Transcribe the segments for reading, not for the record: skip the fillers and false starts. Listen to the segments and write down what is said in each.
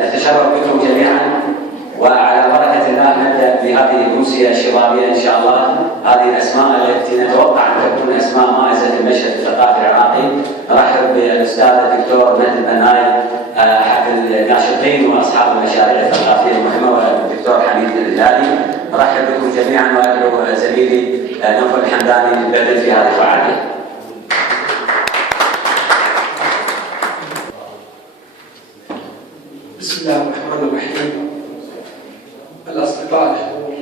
نتشرف بكم جميعا، وعلى بركة الله نبدأ بهذه الأمسية الشبابية إن شاء الله. هذه الأسماء التي نتوقع أن تكون أسماء مائزة المشهد الثقافي العراقي. نرحب بالأستاذ الدكتور مهدي البناي أحد الناشطين وأصحاب المشاريع الثقافية المهمة، والدكتور حميد الهلالي. نرحب بكم جميعا، وأدعو زميلي نوفل الحمداني للبدء في هذه الفعالية. بسم الله الرحمن الرحيم. الأصدقاء الحضور،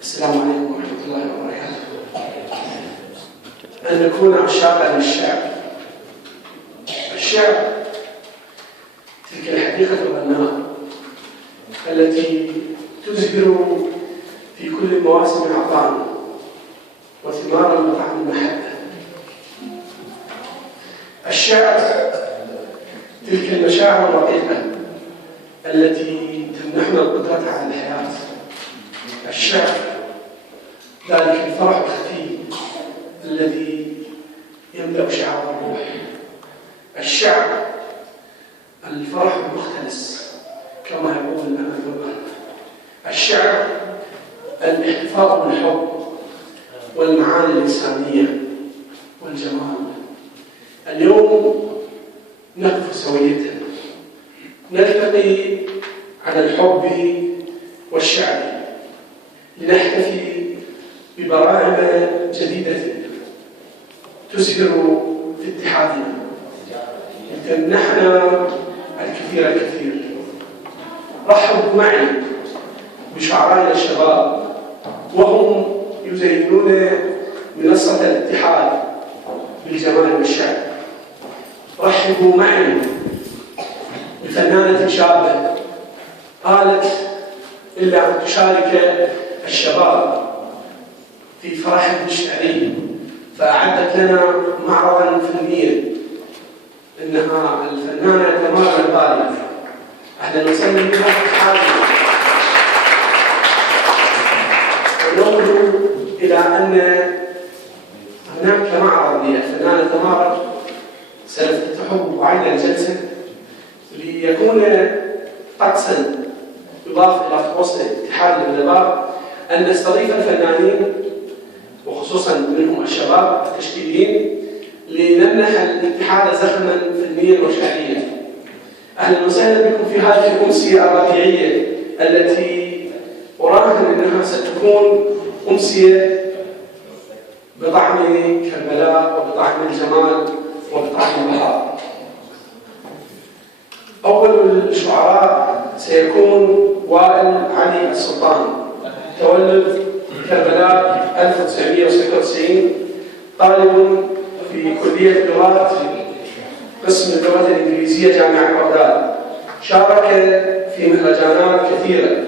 السلام عليكم ورحمة الله وبركاته. أن نكون عشاقا للشعر. الشعر تلك الحديقة الغناء التي تزهر في كل المواسم عطاء وثمارا وطعم المحبة. الشعر تلك المشاعر الرقيقة التي تمنحنا القدرة على الحياة. الشعر ذلك الفرح الخفي الذي يملأ شعاب الروح. الشعر الفرح المختلس كما يقول الأمل الربان. الشعر الاحتفاظ بالحب والمعاني الإنسانية والجمال. اليوم نقف سوية، نلتقي على الحب والشعر لنحتفي ببراعم جديدة تزهر في اتحادنا، لتمنحنا الكثير. رحبوا معي بشعرائنا الشباب وهم يزينون منصة الاتحاد بالجمال والشعر. رحبوا معي بفنانة شابة قالت إلا أن تشارك الشباب في فرحهم الشعري، فأعدت لنا معرضا فنيا. إنها الفنانة تمام البالي. أهلا وسهلا بها في حالنا. وننظر إلى أن هناك معرض للفنانة تمام سنفتتحه بعد الجلسة ليكون طقسا يضاف إلى طقوس اتحاد الأدباء أن نستضيف الفنانين وخصوصا منهم الشباب التشكيليين لنمنح الاتحاد زخما فنيا وشعريا. أهلا وسهلا بكم في هذه الأمسية الربيعية التي أراهن أنها ستكون أمسية بطعم كربلاء وبطعم الجمال وبطعم البهاء. أول الشعراء سيكون وائل علي السلطان، تولد كربلاء 1996، طالب في كلية اللغات قسم اللغة الإنجليزية جامعة بغداد. شارك في مهرجانات كثيرة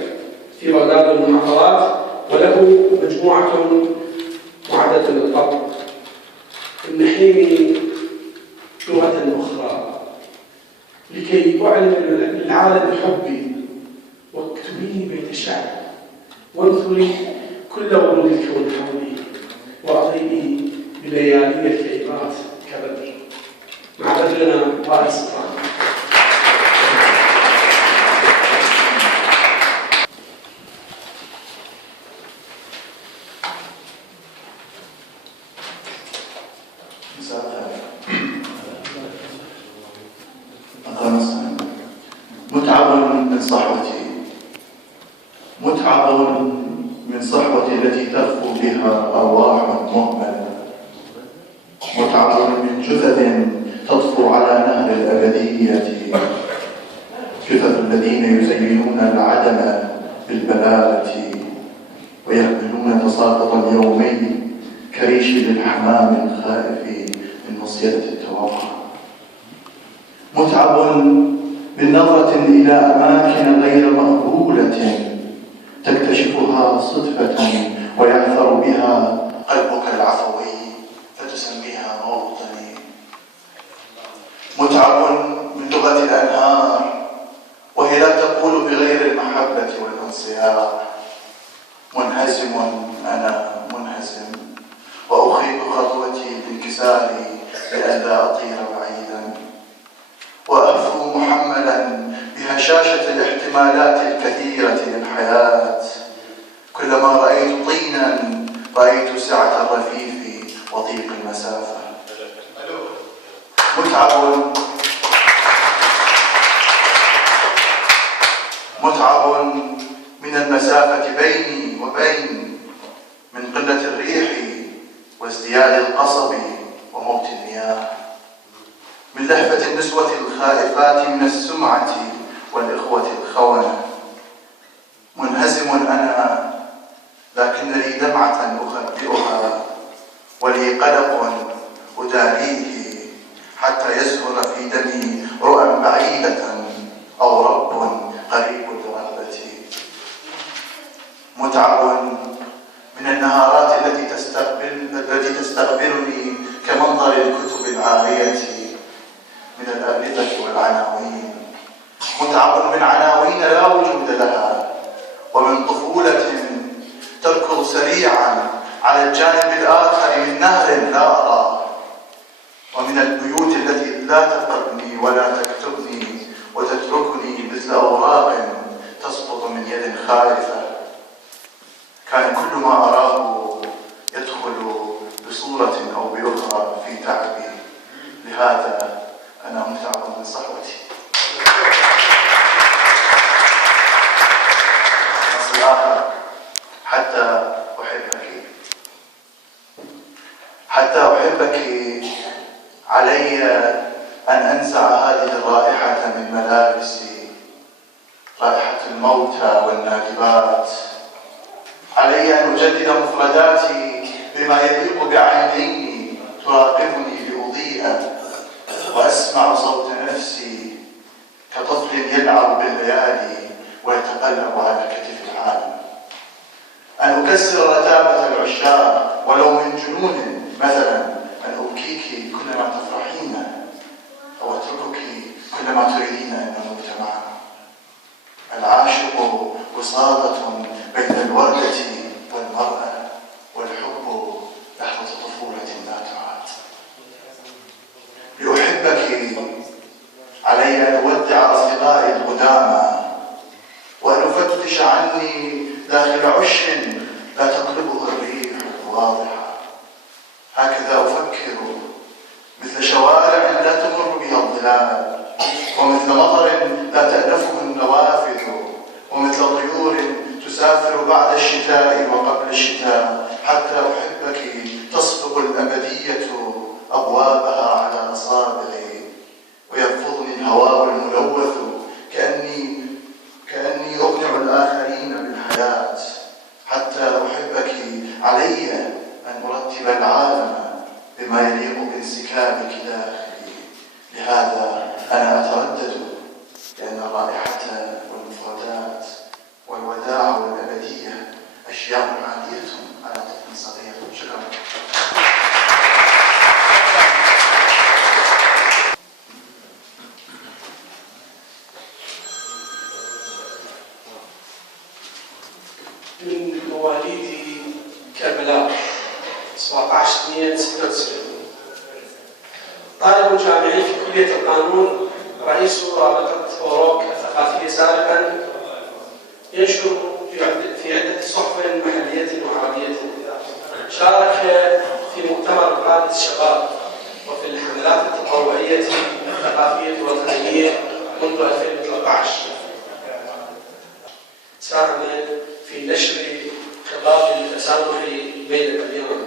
في بغداد والمحافظات، وله مجموعة معدة الضبط. النحيمي لغة أخرى لكي أعلن للعالم بحبي، واكتبيني بيت الشعر وانثري كل ورود الكون حولي، وأضيئي بليالي الكئيبات كبدر. مع بدرنا وائل السلطان. متعب من صحوتي التي تغفو بها أرواح مهملة، متعب من جثث تطفو على نهر الأبدية، جثث الذين يزينون العدم بالبلاءة ويحملون تساقط اليومي كريش للحمام الخائف من مصيدة التوقع. متعب من نظرة إلى أماكن غير مقبولة تكتشفها صدفة ويعثر بها قلبك العفوي فتسميها موطني. متعب من لغة الأنهار وهي لا تقول بغير المحبة والانصياع. منهزم أنا منهزم، وأخيب خطوتي بانكساري لئلا أطير بعيدا، وأهفو بشاشة الاحتمالات الكثيرة للحياة. كلما رأيت طينا رأيت سعة الرفيف وضيق المسافة. متعب من المسافة بيني وبين، من قلة الريح وازدياد القصب وموت المياه، من لهفة النسوة الخائفات من السمعة والإخوة الخونة. منهزم أنا، لكن لي دمعة أخبئها، ولي قلق أداريه، حتى يزهر في دمي رؤى بعيدة أو رب قريب لرغبتي. متعب من النهارات التي تستقبلني كمنظر الكتب العارية من الأبلغة والعناوين. متعب من عناوين لا وجود لها، ومن طفولة تركض سريعا على الجانب الآخر من نهر لا أرى، ومن البيوت التي لا تقربني ولا تكتبني وتتركني مثل أوراق تسقط من يد خائفة. كان كل ما أراه يدخل بصورة أو بأخرى في تعبي، لهذا أنا متعب من صحوتي. النص الآخر: حتى أحبك علي أن أنزع هذه الرائحة من ملابسي، رائحة الموتى والنادبات. علي أن أجدد مفرداتي بما يليق بعينين تراقبني لأضيء، وأسمع صوت نفسي كطفل يلعب بالليالي ويتقلب على كتف العالم. أن أكسر رتابة العشاق ولو من جنون، مثلا أن أبكيك كلما تفرحين، أو أتركك كلما تريدين أن نموت معا. العاشق وصادة بين الوردة والمرأة، والحب لحظة طفولة لا تعاد. لأحبك علي أن أودع أصدقائي القدامى، وأن أفتش عني داخل عش لا تقلبه الريح الواضحة. هكذا أفكر، مثل شوارع لا تمر بها الظلال، ومثل مطر لا تألفه النوافذ، ومثل طيور تسافر بعد الشتاء وقبل الشتاء، حتى أحبك تصفق الأبدية أبوابها على أصابعي، ويرفضني الهواء الملوث كأني أقنع الآخرين بالحياة. حتى أحبك علي أن أرتب العالم بما يليق بانسكابك داخلي، لهذا أنا أتردد، لأن الرائحة والمفردات والوداع والأبدية أشياء عالية على طفل صغير. شكرا. من مواليد كربلاء 17/2/96، طالب جامعي في كلية القانون، رئيس رابطة أوروك الثقافية سابقا، ينشر في عدة صحف محلية وعربية. شارك في مؤتمر قادة الشباب وفي الحملات التطوعية الثقافية والخدمية منذ 2013. ساهم في نشر خطاب التسامح بين الأديان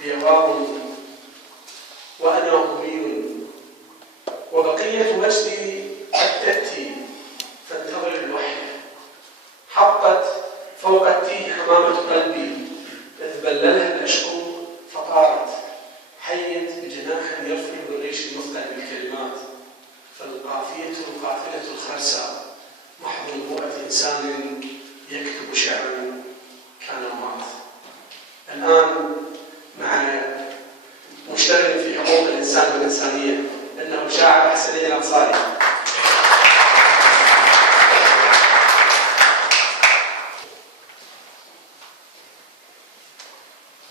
بجواب وأنا أمي، وبقية مجدي قد تأتي فانتظر الوحي. حطت فوق التيه حمامة قلبي، إذ بللها العشق فطارت، حيت بجناح يرفل بالريش المثقل بالكلمات، فالقافية قافلة الخرسة، محض نبوءة إنسان يكتب شعرا كان ومات. الآن مع مشترك في حقوق الإنسان والإنسانية، إنه شاعر حسني الأنصاري.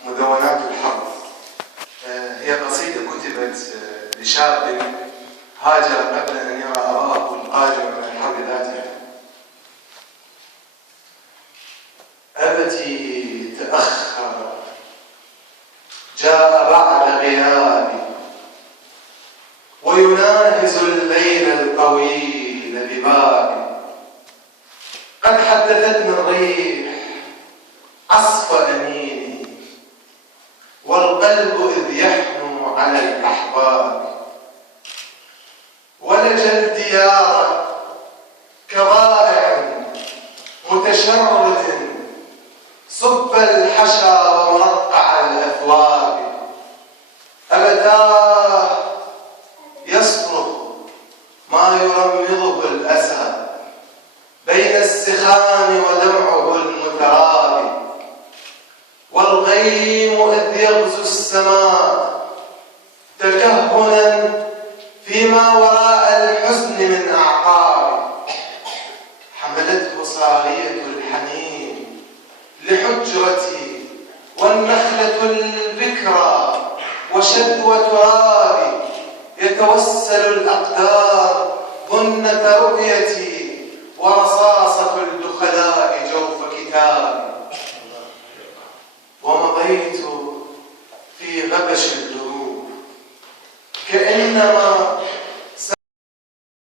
مدونات الحرب هي قصيدة كتبت لشاب هاجر قبل أن يرى أباه القادم من الحرب طويل ببابي. قد حدثتني الريح عصف أنيني، والقلب إذ يحنو على الأحباب. ولج الديار كضائع متشرد، صب الحشا ومرقع الأثواب. أبتاه يصرخ ما يرمضه الأسى بين السخان ودمعه المتراب. والغيم إذ يغزو السماء تكهنا فيما وراء الحزن من أعقاب. حملته صاغية الحنين لحجرتي، والنخلة البكرى وشدوى ترابي. يتوسل الأقدار ظنة رؤيتي، ورصاصة الدخلاء جوف كتابي. ومضيت في غبش الدروب كأنما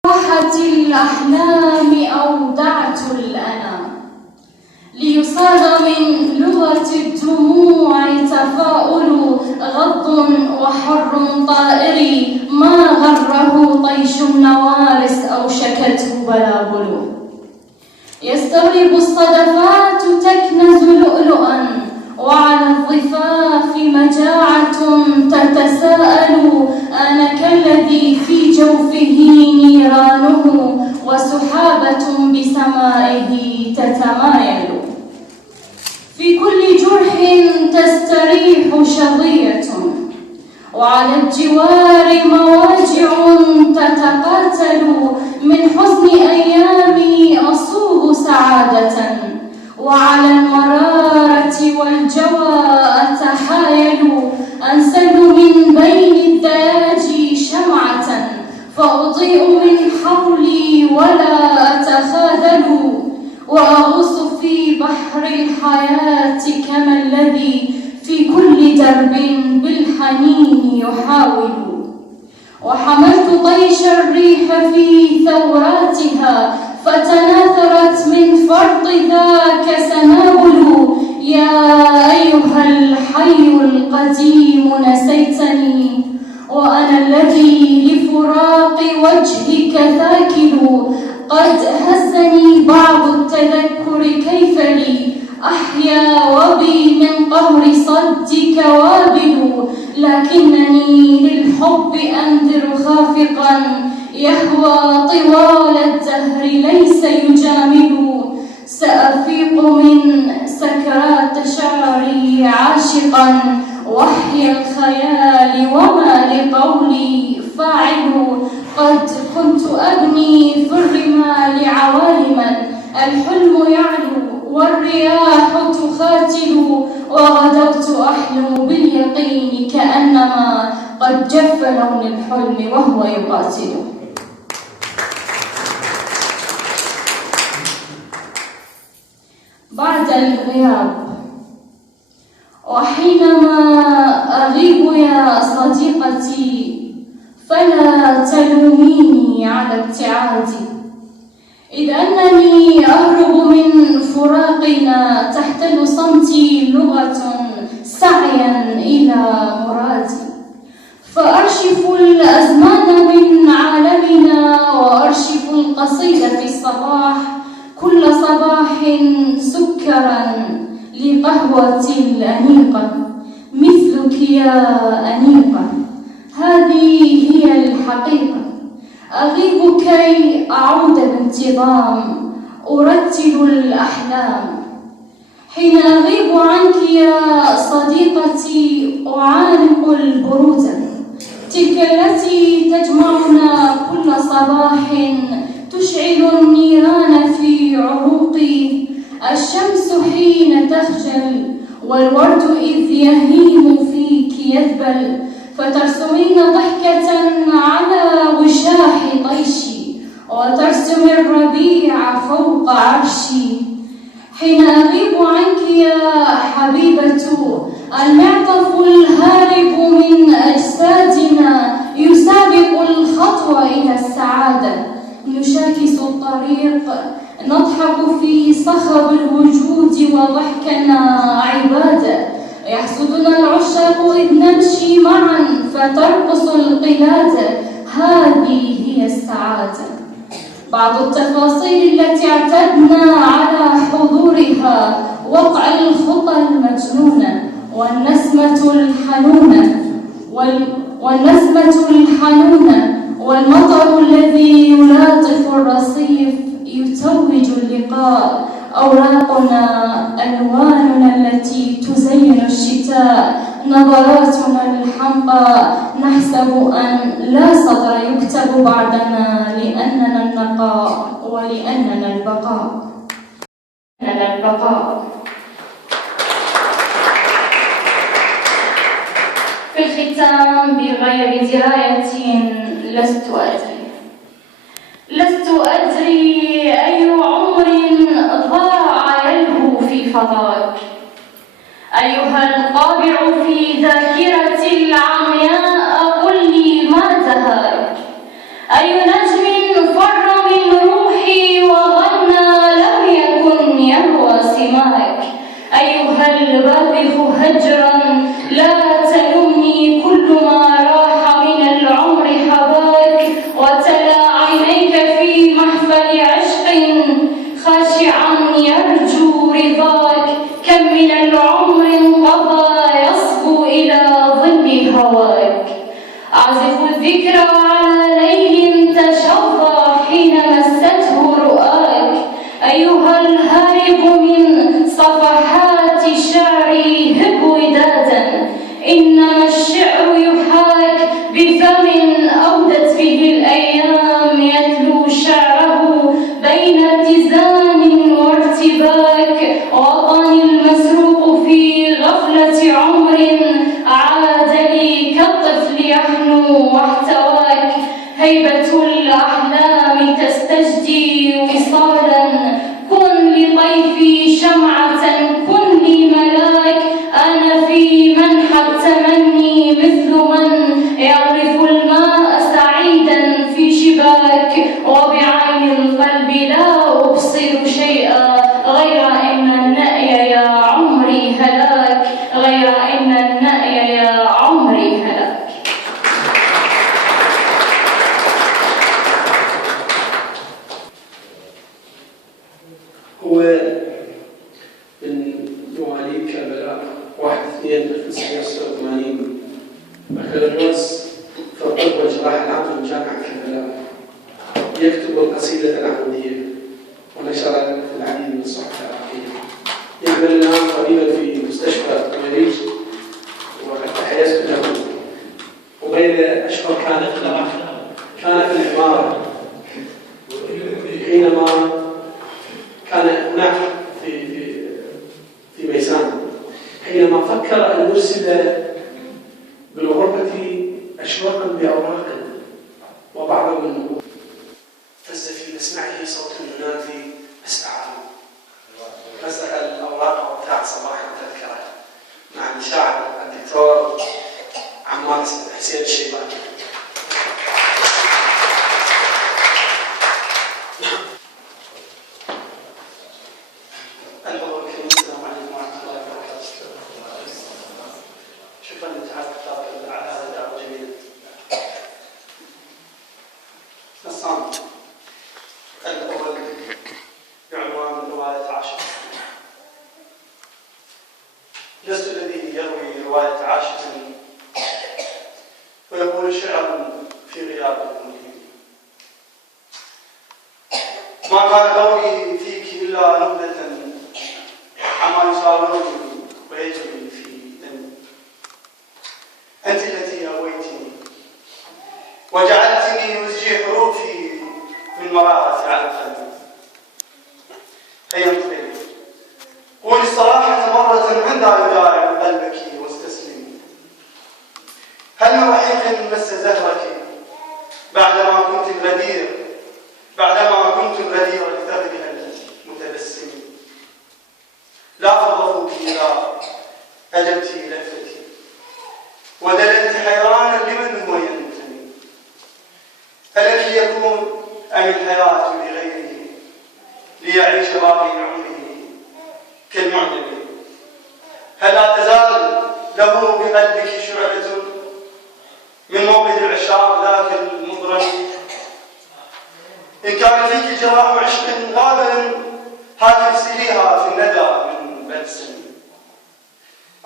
راحة الأحلام أودعت الأنام، ليصاغ من لغة الدموع تفاؤل غض وحر طائري، ما غره طيش النوارس أو شكته بلابل. يستغرب الصدفات تكنز لؤلؤا، وعلى الضفاف مجاعة تتساءل، أنا كالذي في جوفه نيرانه، وسحابة بسمائه تتمايل. في كل جرح تستريح شظية، وعلى الجوار مواجع تتقاتل. من حزن أيامي أصوغ سعادة، وعلى المرارة والجوى أتحايل. أنسل من بين الدياجي شمعة، فأضيء من حولي ولا أتخاذل. وأغوص في بحر الحياة كما الذي في كل درب بالحنين يحاول. وحملت طيش الريح في ثوراتها، فتناثرت من فرط ذاك سنابل. يا أيها الحي القديم نسيتني، وأنا الذي لفراق وجهك ثاكل. قد هزني بعض التذكر، كيف لي أحيا وبي من قهر صدك وابل. لكنني للحب أنذر خافقا، يهوى طوال الدهر ليس يجامل. سأفيق من سكرات شعري عاشقا، وحي الخيال وما لقولي فاعل. قد كنت أبني في الرمال عوالما، الحلم يعلو والرياح تخاتل. وغدوت أحلم باليقين، كأنما قد جف لون الحلم وهو يقاتل. بعد الغياب، وحينما أغيب يا صديقتي، فلا تلوميني على ابتعادي، إذ أنني أهرب من فراقنا. تحتل صمتي لغة سعيا إلى مرادي، فأرشف الأزمان من عالمنا، وأرشف القصيدة في الصباح، كل صباح سكرا لقهوة الأنيقة. مثلك يا أنيقة، هذه هي الحقيقة. أغيب كي أعود بانتظام، أرتل الأحلام. حين أغيب عنك يا صديقتي، أعانق البرودة، تلك التي تجمعنا كل صباح، تشعل النيران في عروقي. الشمس حين تخجل، والورد إذ يهيم فيك يذبل، فترسمين ضحكة على وشاح طيشي، وترسم الربيع فوق عرشي. حين أغيب عنك يا حبيبة، المعطف الهارب من أجسادنا يسابق الخطوة إلى السعادة. الطريق نضحك في صخب الوجود وضحكنا عبادة يحسدنا العشاق إذ نمشي معا فترقص القلادة هذه هي السعادة. بعض التفاصيل التي اعتدنا على حضورها وقع الخطى المجنونة والنسمة الحنونة والمطر الذي يلاطف الرصيف يتوج اللقاء أوراقنا ألواننا التي تزين الشتاء نظراتنا الحمقى نحسب أن لا سطر يكتب بعدنا لأننا النقاء ولأننا البقاء. في الختام بغير دراية لست أدري أي عمر ضاع يلهو في فضاك أيها الطابع في ذاكرتي العمياء قل لي ما دهاك أي نجم فر من روحي وغنى لم يكن يهوى سماك أيها الباذخ هجرا لا تلمني كل ما راح من العمر حباك وتلا عينيك في محفل عشق خاشعا يرجو رضاك كم من العمر انقضى يصبو إلى ظل هواك أعزف الذكرى على ليل تشظى حين مسته رؤاك أيها الهارب من صفحات شعري هب ودادا إنما الشعر يحاك بفم أودت به الأيام يتلو شعره بين اتزان وارتباك وطني المسروق في غفلة عمر عاد لي كالطفل يحنو واحتواك هيبة الأحلام تستجدي وصالا كن لطيفي شمعة كن لي ملاك أنا في منحى التمني مثل من يغرف الماء سعيدا في شباك وبعين القلب لا أبصر شيئا غير إن النأي يا عمري هلاك غير إن النأي يا عمري هلاك. هو من مواليد كربلاء 1/2/1986 بكالوريوس في الطب والجراحة العامة من جامعة كربلاء يكتب القصيدة العمودية ونشرها في العديد من الصحف العراقية. يعمل الآن طبيبا في مستشفى المريج وقد تحيزت له وبين أشهر كان في العمارة حينما كان هناك في ميسان حينما فكر أن يرسل بالغرفة أشواقا بأوراق وبعض النقود فز في مسمعه صوت ينادي استعانوا مسك الأوراق وبتاع صباح التذكرة مع الشاعر الدكتور عمار حسين الشيباني. لست الذي يروي رواية عاشق ويقول شعرا في غياب الملهم ما كان قولي فيك إلا نبذة عما يصابني ويجري في دمي أنت التي أويتني وجعلتني أزجي حروفي من مرارة علقة هيا انطقي قولي الصراحة مرة عندها يدارع قلبك واستسلمي هل من رحيق مس زهرك بعدما كنت الغدير لثغرها المتبسم لا فضفوك إذا أجبت لفتي ودللت حيرانا لمن هو ينتمي أم الحياة لغيره ليعيش باقي عمره كالمعدم؟ هل لا تزال له بقلبك شعلة من موقد العشاق ذاك المضرم؟ إن كان فيك جراح عشق غابر هاك اغسليها في الندى من بلسم.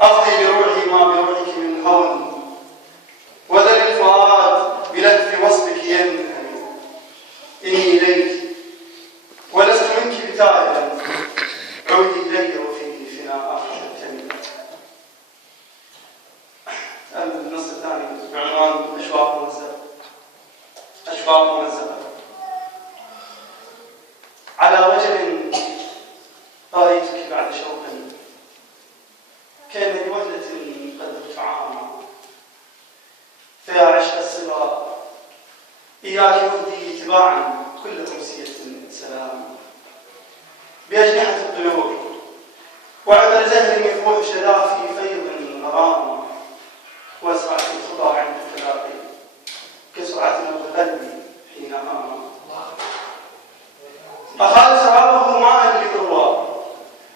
أفضي بروحي ما بروحك من هون وذل الفؤاد بلهف وصفك ينهمي. إني إليك ولست منك بتائبا عودي إلي وفي فناء أحتمي. النص الثاني بعنوان أشواق مهذبة. أشواق مهذبة على وجل رأيتك بعد شوق كان بوهلة قد ارتعاما فيا عشق الصبا إياك يهدي تباعا كل أمسية سلاما بأجنحة الطيور وعذر زهر يفوح شذا في فيض غراما وسرعة الخطى عند التلاقي كسرعة القلب حين هاما. أخاذ سرابه ماء لذروة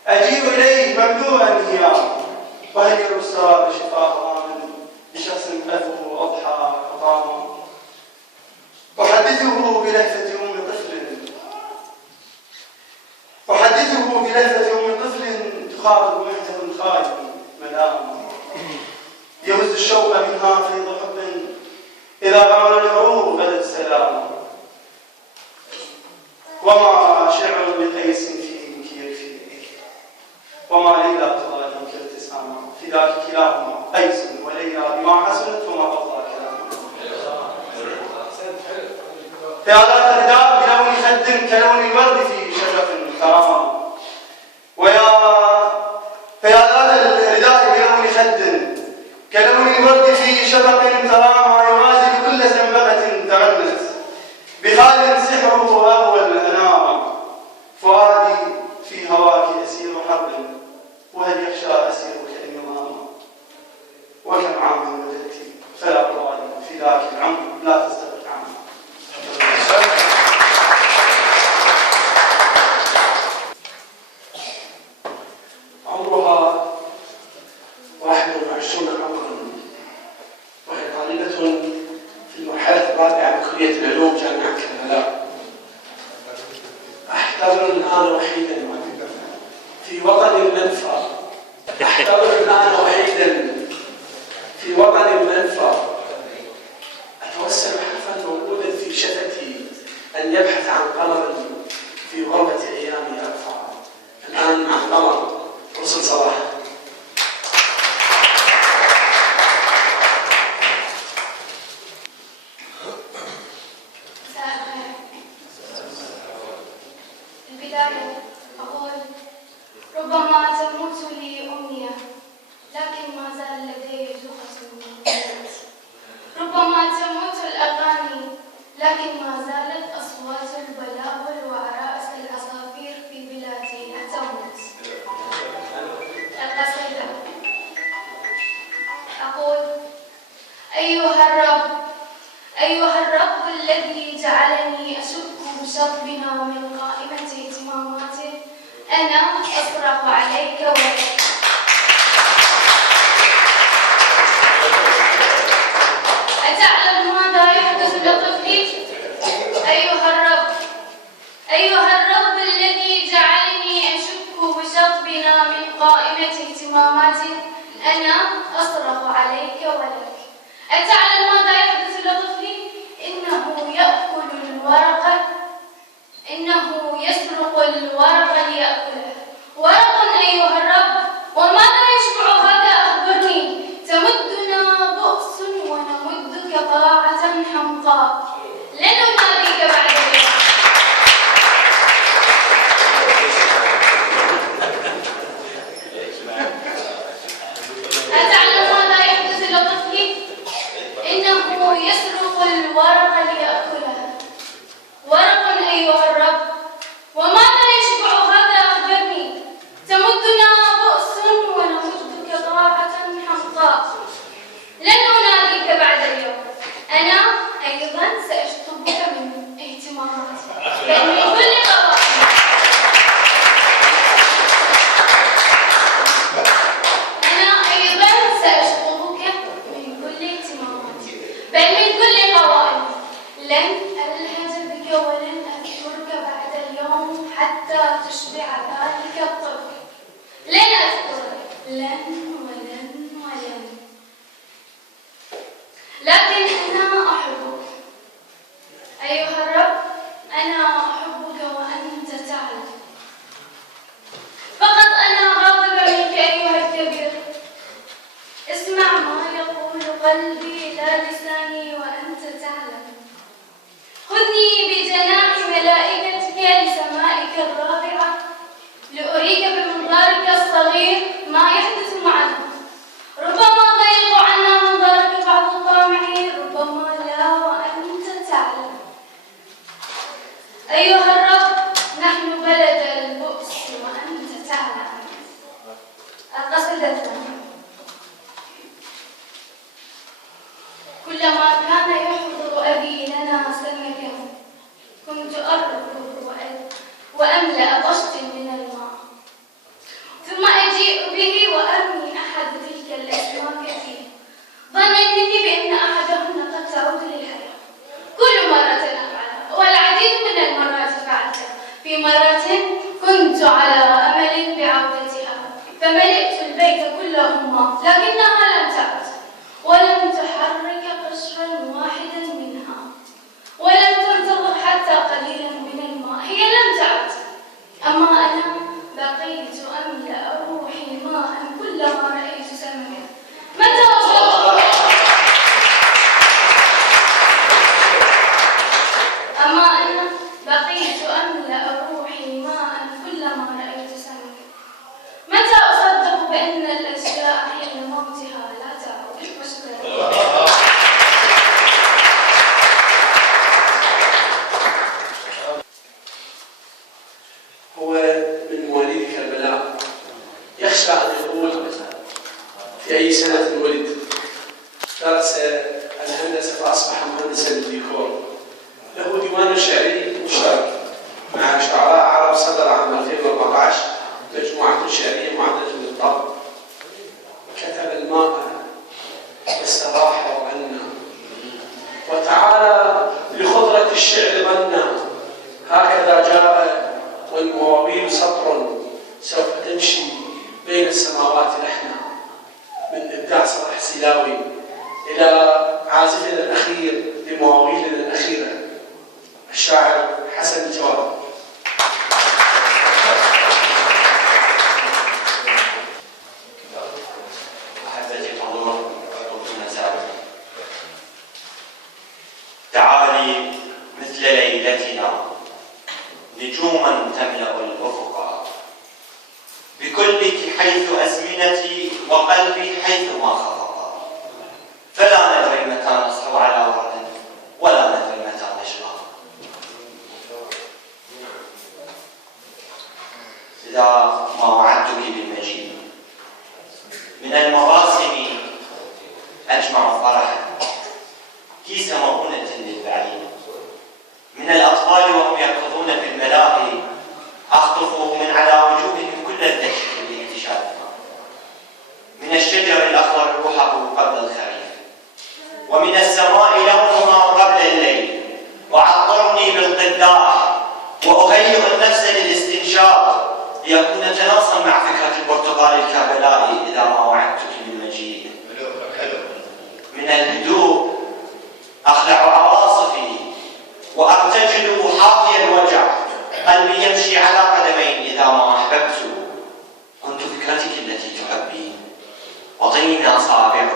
أجيء إليه مملوءا هياما وهل يرى السراب شفاه آمن بشخص ألفه أضحى فطاما. أحدثه بلهفة أم طفل تخاطب محتل خائف ملاما يهز الشوق منها فيض حب إذا غمر الحروب غدت سلاما. وما شعر بقيس فيك يكفي وما ليلى تغالي كالابتسامة فداك كلاهما قيس وليلى بما حسنت وما أفضى كلاهما. فياضات الرداء بلون خد كلون الورد في شجرة كرامة فياضات الرداء بلون خد كلون الورد في شفق ترامى يغازل كل زنبقة تغنت بخال سحره أغوى الأنام. فؤادي في هواك أسير حرب وهل يخشى أسيرك النظام. وكم عام ولدت فلا قرآن في ذاك العمر لا تستغرق عنه. عمرها 21 عاما وهي طالبة في المرحلة الرابعة بكلية العلوم جامعة كربلاء. أحتضر الآن وحيدا في وطن المنفى. أحتضر الآن وحيدا في وطن المنفى أتوسل حرفا موجودا في شفتي أن يبحث عن قمر في غربة أيامي أرفع. الآن مع القمر رسل صباح. البداية أقول ربما تموت لي أمنية لكن ما زال لدي جوخة من ربما تموت الأغاني لكن ما زالت أصوات البلابل وعرائس العصافير في بلادي لا تموت. القصيدة أقول أيها الرب الذي جعلني أشك بشطبنا من قائمة اهتماماته أنا أصرخ عليك ولك. أتعلم ماذا يحدث لطفلي؟ أيها الرب الذي جعلني أشك بشطبنا من قائمة اهتماماته أنا أصرخ عليك ولك. أتعلم ماذا يحدث لطفلي؟ إنه يسرق الورق ليأكله. ورق أيها الرب، وماذا يشبع هذا أخبرني. تمدنا بؤس ونمدك طاعة حمقاء لن نناديك بعد ذلك. أتعلم ماذا يحدث لطفلي؟ بل من كل قوائم. أنا أيضا سأشغلك من كل اهتماماتي، بل من كل قوائم. لن ألهج بك ولن أذكرك بعد اليوم حتى تشبع ذلك الطبع. لن أذكرك، لن ولن ولن. لكن أنا أحبك أيها الرب، أنا أحبك وأنت تعلم. فقط أنا غاضبة منك أيها الكبير. اسمع ما يقول قلبي لا لساني وأنت تعلم. خذني بجناح ملائكتك لسمائك الرابعة لأريك بمنظارك الصغير ما يحدث معنا. ربما ضيق عنا منظارك بعض الطامعين، ربما لا وأنت تعلم. أيها الرب، نحن بلد البؤس وأنت تعلم. القصيدة الثانية. كلما كان يحضر أبي لنا سمكا كنت أركض وأملأ طشت من الماء، ثم أجيء به وأرمي أحد تلك الأسماك فيه ظنا مني بأن أحدهن قد تعود للحياة. كل مرة أفعلها، والعديد من المرات فعلتها. في مرة كنت على أمل بعودتها فملئت البيت كله ماء، لكنها لم تعد ولم تحرك قشرا واحدا منها، ولم تنتظر حتى قليلا من الماء. هي لم تعد، أما أنا بقيت أملأ روحي ماء كلما رأيت سمكا. متى أصدق؟ أما أنا بقيت أملأ روحي ماء كلما رأيت سمكا. متى أصدق بأن الأشياء حين موتها لا تعود؟ هو من مواليد كربلاء، يخشى أن يقول في أي سنة ولد. درس الهندسة فأصبح مهندسا للديكور. له ديوان شعري مشترك مع شعراء عرب صدر عام 2014، مجموعة شعرية معدة للطبع. كتب الماء واستراح وغنى، وتعالى لخضرة الشعر غنى. هكذا جاء والمواويل سطر سوف تمشي بين السماوات لحنا. من إبداع صلاح سلاوي إلى عازفنا الأخير لمواويلنا الأخيرة الشاعر حسن الجواد. تعالي مثل ليلتنا نجوما تملأ الأفق، بكلك حيث أزمنتي وقلبي حيث ما خفق. فلا ندري متى نصحو على ورد ولا ندري متى نشقى. إذا ما وعدتك بالمجيء من المراسم أجمع فرحا كيس مؤونة للبعيد. من الأطفال وهم يركضون في الملاهي أخطف من على وجوههم كل الدهشة لاكتشافها. من الشجر الأخضر روحه قبل الخريف، ومن السماء لونها قبل الليل. وعطرني بالقداح وأهيئ النفس للاستنشاق ليكون تناصا مع فكرة البرتقال الكربلائي إذا ما وعدتك بالمجيء. من الهدوء أخلع عواصفي وأرتجل حافي الوجع. قلبي يمشي على قدمين إذا ما أحببت. كنت فكرتك التي تحبين وطين أصابعك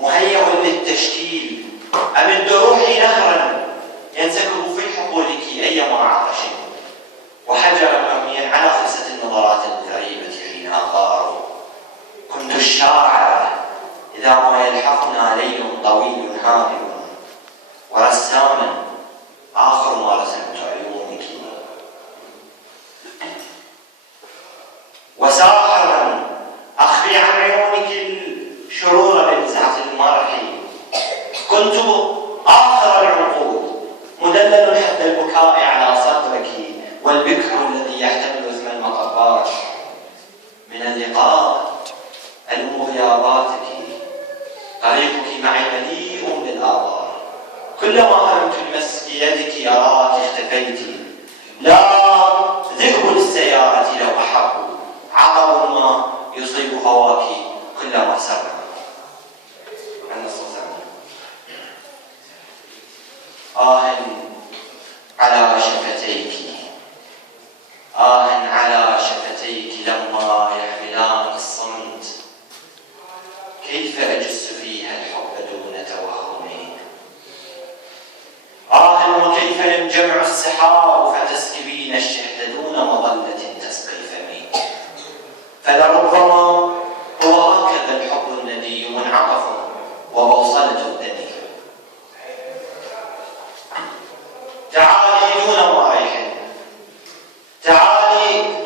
مهيئ للتشكيل. أمد روحي نهرا ينسكب في حقولك أيما عطش، وحجرا رميا على خسة النظرات الغريبة حين أغار. كنت الشاعر إذا ما يلحقنا ليل طويل هادئ، ورساما آخر ما رسمت عيونك، وساحرا أخفي عن عيونك الشرور بنزعة المرح. كنت آخر العقول مدلل حد البكاء على البكر الذي يحتمل اسم المطبات. من اللقاء ألوم غياباتك، طريقك معي مليء بالآثار، كلما هممت بمسك يدك أراك اختفيت. لا ذئب للسيارة لو أحب، عقب ما يصيب هواك كلما سر. على شفتيك، على شفتيك لما يحملان الصمت، كيف أجس فيها الحب دون توهم. وكيف ينجمع السحاب فتسكبين الشهد دون مظلة تسقي فمي. فلربما هو هكذا الحب الندي منعطف وبوصلة الدنيا. تعالي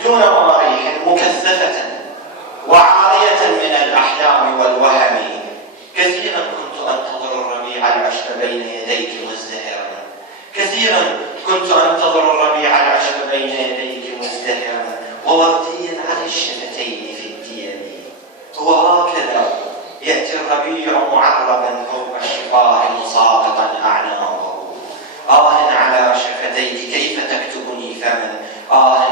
دون مريح مكثفة وعارية من الأحلام والوهم. كثيرا كنت أنتظر الربيع العشب بين يديك مزدهرا، كثيرا كنت أنتظر الربيع العشب بين يديك مزدهرا، وورديا على الشفتين في الديم. وهكذا يأتي الربيع معربا فوق الشفاه مساقطا أعناقه. على شفتيك كيف تكتبني فما،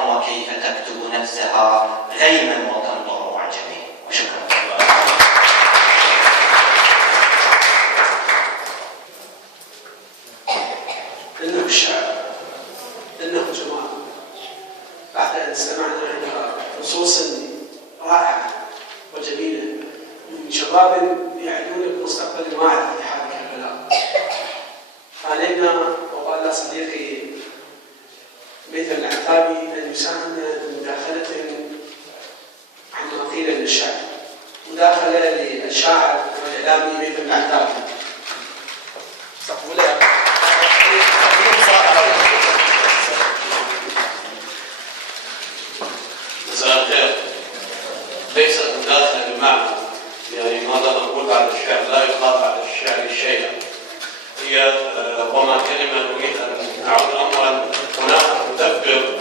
وكيف تكتب نفسها غيما وتنظر معجمي. وشكرا. إنه الشعر، إنه جمال. بعد أن سمعنا عنها نصوص رائعة وجميلة من شباب يعدون بمستقبل واعد في اتحاد كربلاء. علينا وقال صديقي مثل العتابي أن يساهمنا بمداخلة عما قيل للشعر، مداخلة للشاعر والإعلامي مثل العتابي. مساء الخير. ليست مداخلة بمعنى يعني ماذا نقول بعد الشعر، لا يقال بعد الشعر شيئا. هي ربما كلمة نريد أن نعود أمرا هناك مدبر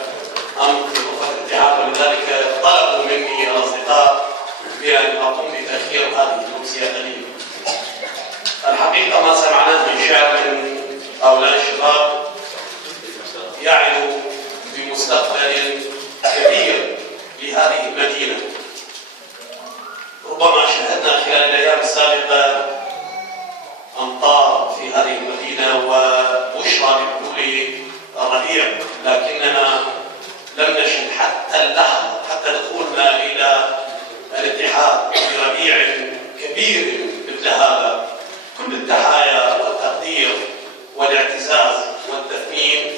أمر في غرفة الاتحاد، ولذلك طلبوا مني الأصدقاء بأن أقوم بتأخير هذه الأمسية قليلا. الحقيقة ما سمعناه من شعر من هؤلاء الشباب يعد بمستقبل كبير لهذه المدينة. ربما شاهدنا خلال الأيام السابقة أمطار في هذه المدينة وبشرى بحلول الربيع، لكننا لم نشهد حتى اللحظة، حتى دخولنا إلى الاتحاد بربيع كبير مثل هذا. كل التحايا والتقدير والاعتزاز والتثمين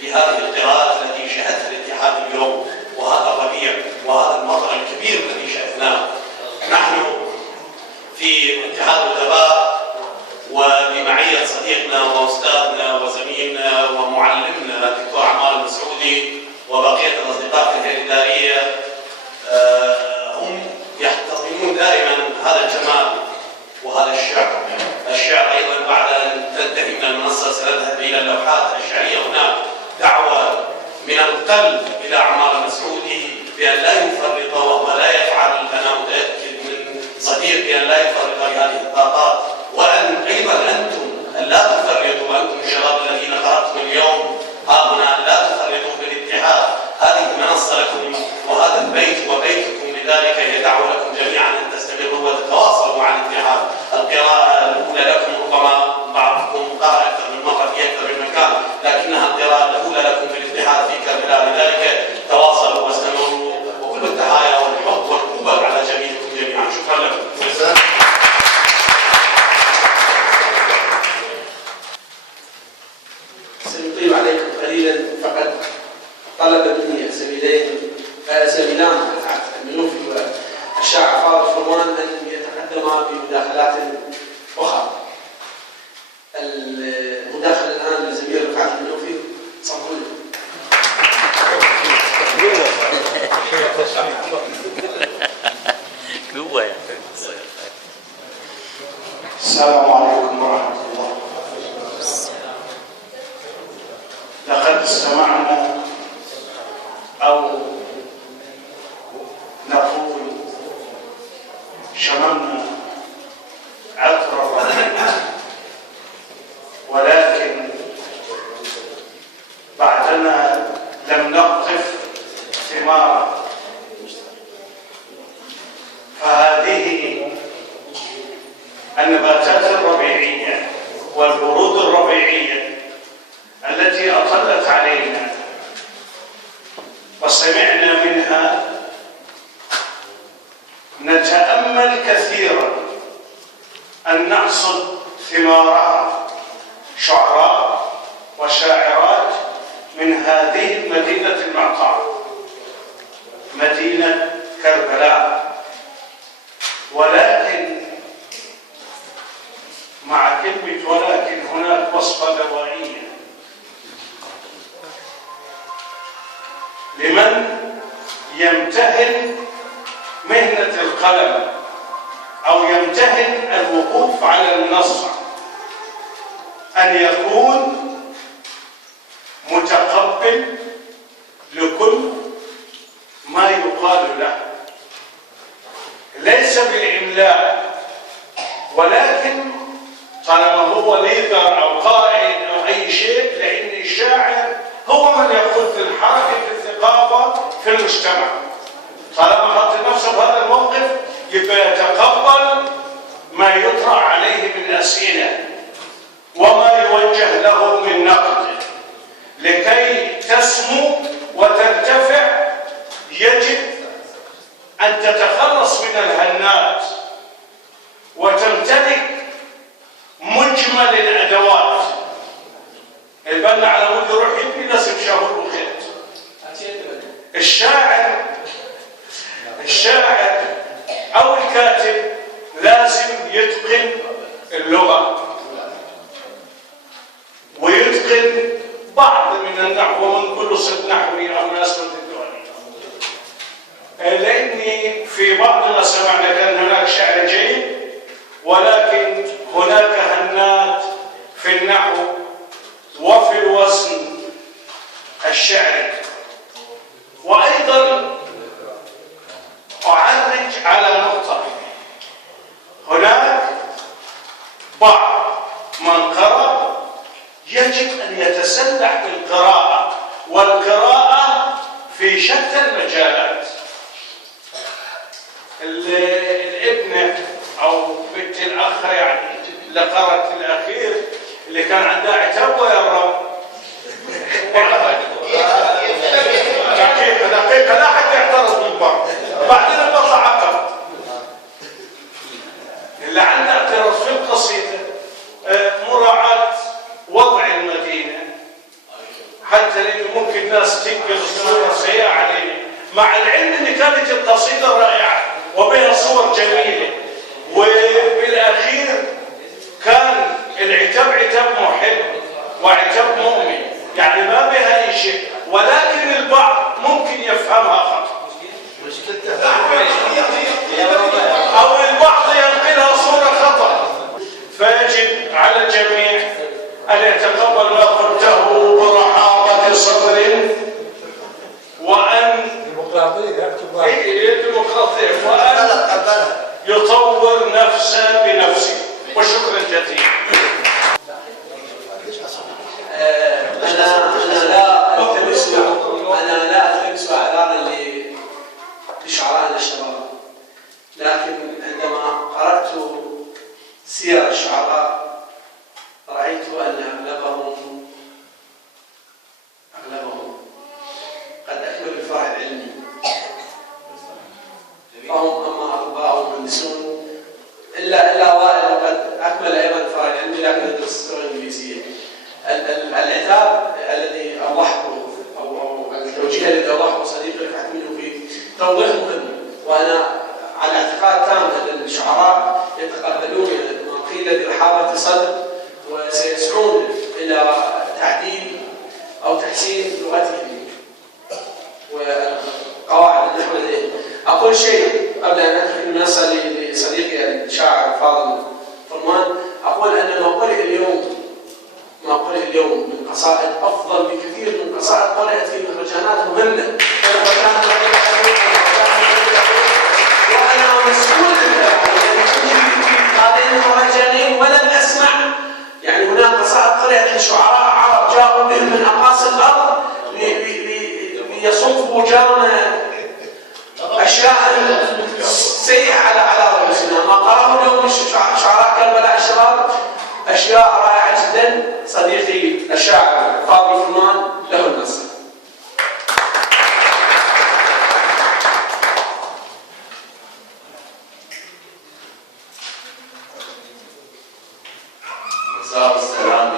لهذه القراءات التي شهدها الاتحاد اليوم، وهذا الربيع وهذا المطر الكبير الذي شهدناه. نحن في اتحاد الادباء وبمعية صديقنا وأستاذنا وزميلنا ومعلمنا الدكتور عمار المسعودي وبقية الأصدقاء في الهيئة الإدارية، هم يحتضنون دائما هذا الجمال وهذا الشعر. الشعر أيضا بعد أن تنتهي من المنصة سنذهب إلى اللوحات الشعرية. هناك دعوة من القلب إلى عمار المسعودي بأن لا يفرط، وهو لا يفعل، أنا متأكد من صديقي أن لا يفرط بهذه الطاقات، وأن أيضا أنتم لا تفرطوا، أنتم الشباب الذين خرجتم اليوم هنا لا تفرطوا بالاتحاد. هذه منصة لكم وهذا البيت وبيتكم، لذلك هي دعوة لكم جميعا أن تستمروا وتتواصلوا مع الاتحاد. القراءة الأولى لكم ربما بعضكم قرأ أكثر من مرة في أكثر من مكان، لكنها القراءة الأولى لكم في الاتحاد في كربلاء، لذلك تواصلوا واستمروا، وكل التحايا والحب والقوة على جميعكم جميعا. شكرا لكم. سنطيل عليكم قليلا، فقد طلب مني زميلان المنوفي والشاعر فاضل فرمان أن يتقدما بمداخلات أخرى. المداخلة الآن لزميل رفعت المنوفي. صبروا لي. السلام عليكم ورحمة الله. لقد استمعنا وشممنا عطر الرحمة، ولكن بعدما لم نقطف ثماره. فهذه النباتات الربيعية والورود الربيعية التي أطلت علينا وسمعنا منها نتأمل كثيرا أن نحصد ثمارها، شعراء وشاعرات من هذه المدينة المعطاء، مدينة كربلاء. ولكن مع كلمة ولكن هناك وصفة دوائية لمن يمتهن مهنة القلم أو يمتهن الوقوف على المنصة، أن يكون متقبل لكل ما يقال له، ليس بالإملاء، ولكن طالما هو ليدر أو قائد أو أي شيء، لأن الشاعر هو من يقود الحركة الثقافة في المجتمع. طالما حط نفسه بهذا الموقف يبقى يتقبل ما يطرح عليه من أسئلة وما يوجه له من نقد. لكي تسمو وترتفع يجب أن تتخلص من الهنات وتمتلك مجمل الأدوات. البنا على مود يروح يبني لازم شهور وخيط. الشاعر أو الكاتب لازم يتقن اللغة ويتقن بعض من النحو ومن كل صد نحوي أو ناسبة الدولي، لأني في بعض ما سمعنا كان هناك شعر جيد، ولكن هناك هنات في النحو وفي الوزن الشعري. وأيضا أعرج على نقطة، هناك بعض من قرأ يجب أن يتسلح بالقراءة، والقراءة في شتى المجالات. الابنة أو بنت الأخ يعني اللي قرأت الأخير اللي كان عندها عتاب يا رب، دقيقة لا حد يعترض بالبعض، بعدين بطلع عقب. اللي عنده اعتراض في القصيدة مراعاة وضع المدينة، حتى لأنه ممكن ناس تنقل صورة سيئة علينا، مع العلم أن كانت القصيدة رائعة وبها صور جميلة، وبالأخير كان العتاب عتاب محب وعتاب مؤمن، يعني ما بها أي شيء، ولكن البعض ممكن يفهمها خطأ أو البعض ينقلها صورة خطأ. فيجب على الجميع أن يتقبل ما قلته برحابة صدر، وأن يطور نفسه بنفسه. وشكرا جزيلا. أنا لا ألتمس أعذارا لشعراء الشباب، لكن عندما قرأت سير الشعراء رأيت أن أغلبهم قد أكملوا الفرع العلمي، فهم أما أطباء ومهندسون إلا وائل قد أكمل أيضا الفرع العلمي لكن يدرس اللغة الإنجليزية. العتاب الذي أوضحته أو التوجيه الذي أوضحه صديقي رفعت منه في توضيح مهم، وأنا على اعتقاد تام أن الشعراء يتقبلون ما قيل برحابة صدر وسيسعون إلى تعديل أو تحسين لغتهم وقواعد النحو لديهم. أقول شيء قبل أن أدخل المنصة لصديقي الشاعر الفاضل فرمان، أقول أن ما قرئ اليوم من قصائد أفضل بكثير من قصائد قرأت في مهرجانات مهمة، وأنا مسؤول وجانا اشياء سيئه على رؤوسنا. ما قرأه اليوم شعراء كربلاء الشباب اشياء رائعه جدا. صديقي الشاعر فاضل فرمان له النصر. مساء السلام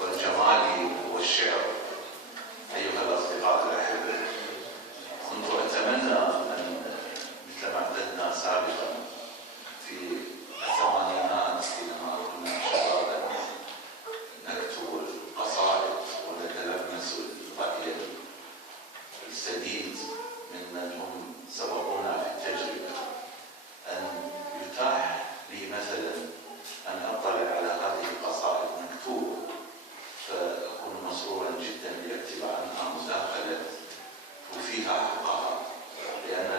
والجمال والشعر أيها الأصدقاء الأحبة. كنت أتمنى أن مثل ما اعتدنا سابقا في الثمانينات حينما كنا شبابا نكتب القصائد ونتلمس الرأي السديد ممن هم سبقونا في التجربة، أن يتاح لي مثلا أن أطلع على هذه القصائد مكتوبة فأكون مسرورا جدا لأكتب عنها مداخلة وفيها حقها، لأن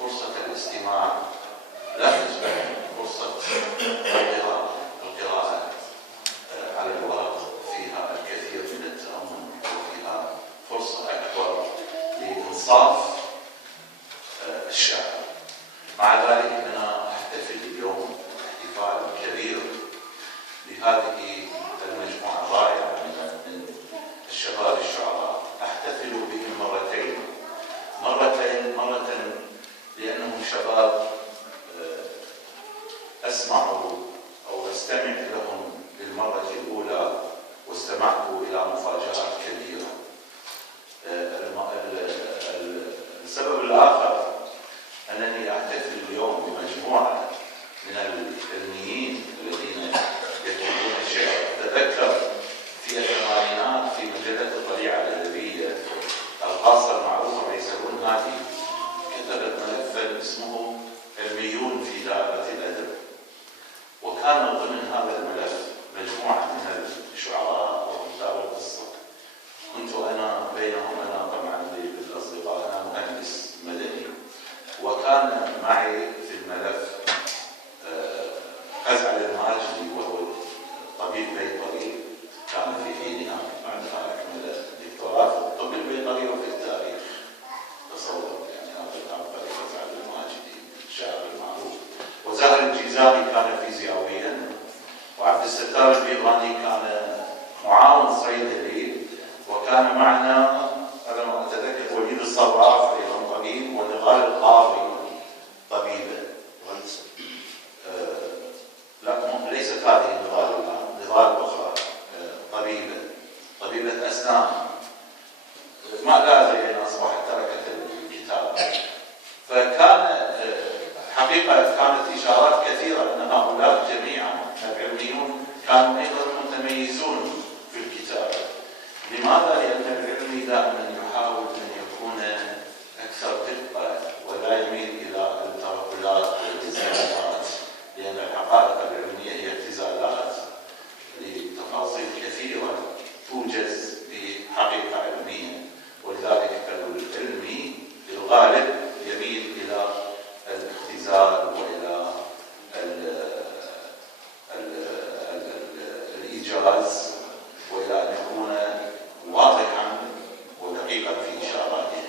فرصة الاستماع لا تشبه فرصة القراءة على الورق. فيها الكثير من التأمل وفيها فرصة أكبر لإنصاف الشعر. مع ذلك أنا أحتفل اليوم احتفال كبير بهذه المجموعة الرائعة من الشباب الشعراء. أحتفل بهم مرتين لأنهم شباب أسمع أو أستمع لهم للمرة الأولى واستمعت إلى مفاجآت كبيرة. السبب الآخر أنني أحتفل اليوم بمجموعة من العلميين الذين يكتبون الشعر. أتذكر في الثمانينات في مجلة الطليعة الأدبية الخاصة المعروفة ميسرون هادي كتبت ملفا اسمه علميون في دائرة الأدب، وكان ضمن هذا الملف مجموعة من الشعراء وكتاب القصة. كنت أنا بينهم، أنا طبعا بالأصدقاء أنا مهندس مدني، وكان معي في الملف أزعل الماجدي وهو طبيب بيطري، كان في حينها بعد ما أكمل الدكتوراه في الطب البيطري وفي التاريخ. تصور يعني هذا العبقري أزعل الماجدي الشاعر المعروف. وزهر الجيزاني كان فيزيائيا، وعبد الستار البيضاني كان معاون صيدلي، وكان معنا على ما أتذكر وليد الصراف أيضا طبيب، ونغال القاضي طبيبة. لا ليست هذه نضال الآن، نضال أخرى طبيبة أسنان. ما لا زي أن أصبحت تركت الكتاب. فكان حقيقة كانت إشارات كثيرة أن هؤلاء جميعا العلميون كانوا أيضا متميزون في الكتابة. لماذا؟ لأن العلمي دائما يحاول أن يكون أكثر دقة ولا يميل إلى الترهلات والابتذالات، لأن الحقائق العلمية هي ابتذالات لتفاصيل كثيرة توجز بحقيقة علمية. ولذلك العلمي بالغالب يميل إلى الاختزال وإلى الإيجاز وإلى أن يكون واضحا ودقيقا في إشاراته.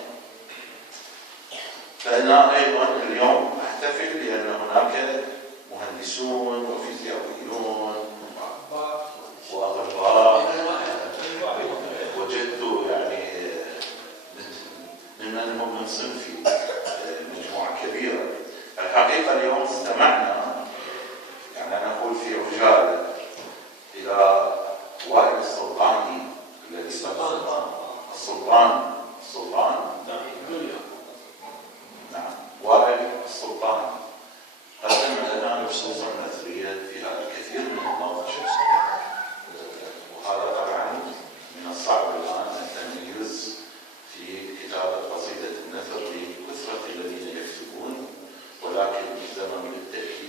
فأنا أيضا اليوم أحتفل لأن هناك مهندسون وفيزيائيون وأطباء وجدت يعني ممن هم من صنفي مجموعة كبيرة. الحقيقة اليوم استمعنا، يعني أنا أقول في عجالة، إلى وائل السلطاني الذي السلطان نعم وائل السلطاني قدم لنا نصوصا نثرية فيها الكثير من النضج، وهذا طبعا من الصعب الآن التمييز في كتابة قصيدة النثر لكثرة الذين يكتبون، ولكن زمن بالتأكيد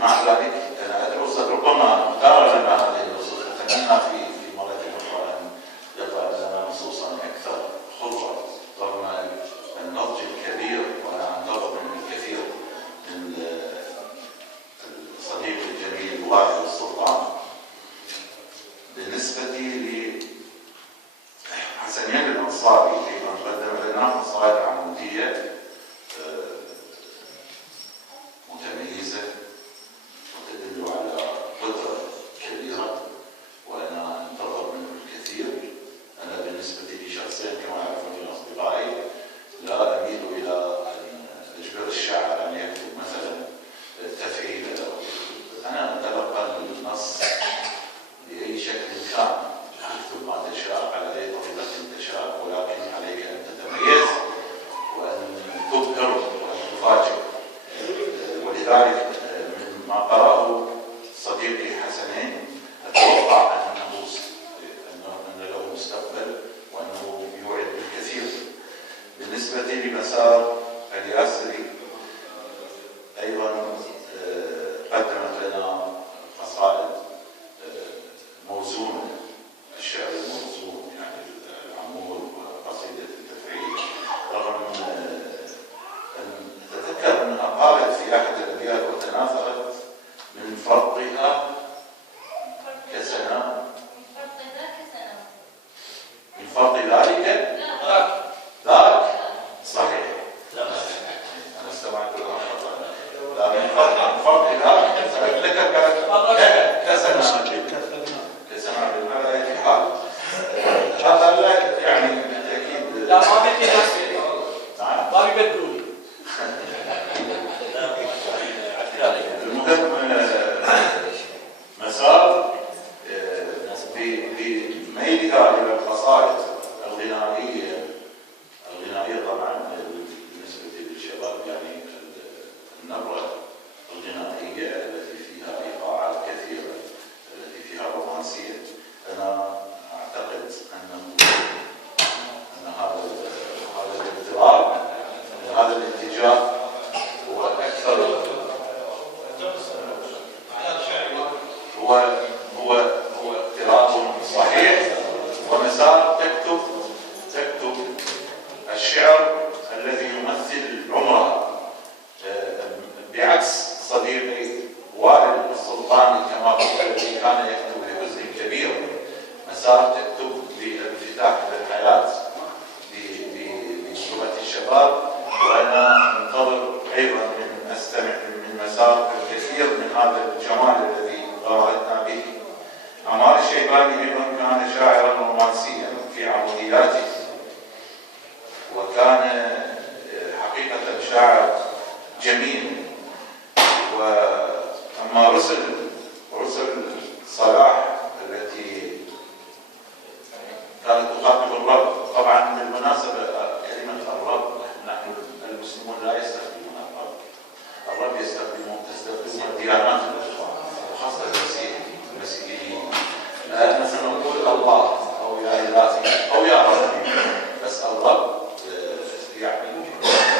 مع ذلك انا ادعو أستاذ ربما اختار لنا هذه النصوص، اتمنى في مرة اخرى ان يقرأ لنا نصوصا اكثر خضرة رغم النضج الكبير، وانا انتظر منه الكثير من الصديق الجميل وائل السلطان. بالنسبة لحسنين الأنصاري أيضا قدم لنا قصائد عمودية متميزة وتدل على قدرة كبيرة، وأنا أنتظر منه الكثير. أنا بالنسبة لي شخصيا كما يعرفني أصدقائي لا أميل إلى أن أجبر الشاعر أن يكتب مثلا تفعيل، أنا أتلقى النص بأي شكل كان، اكتب ما تشاء على أي طريقة تشاء، ولكن عليك أن تتميز وأن تبهر وأن تفاجئ. ولذلك من ما قرأه صديقي حسنين أتوقع أن له مستقبل وأنه يوعد بالكثير. بالنسبة لمسار الياسري أيضا قدمت لنا قصائد موزونة، الشعر الموزون يعني العمود وقصيدة التفعيل، رغم أن أتذكر أنها قالت في أحد الأبيات وتناثرت من فرقها كسنة، من فرق ذلك ذاك صحيح، أنا استمعت لها خطأ، لا من فرق ذاك ذكر كسنة بالمعنى في حال هذا لا يعني بالتأكيد لا ما بيجي ناس ما بيبدلوا لي. المهم مسار بميلها إلى القصائد الغنائية طبعا بالنسبة للشباب يعني النبرة الغنائية التي فيها إيقاعات كثيرة، التي فيها رومانسية. أنا أعتقد أن هذا الاضطراب من هذا الاتجاه هو أكثر هو اضطراب صحيح، ومسار تكتب الشعر الذي يمثل عمرها، بعكس صديقي وائل السلطاني كما قلت الذي كان يكتب بحزن كبير. مسار تكتب بانفتاح للحياة بلغة الشباب، وأنا أنتظر أيضا من أستمع من مسار الكثير من هذا الجمال الذي غامرتنا به. عمار الشيباني أيضا كان شاعرا رومانسيا في عمودياته، وكان حقيقة شاعر جميل. وأما رسل صلاح التي كانت تخاطب الرب، طبعا بالمناسبة كلمة الرب نحن المسلمون لا يستخدمون الرب تستخدمون الديانات الأخرى وخاصة المسيحيين. مثلا نقول الله أو يا إلهي أو يا ربي، بس الرب يعني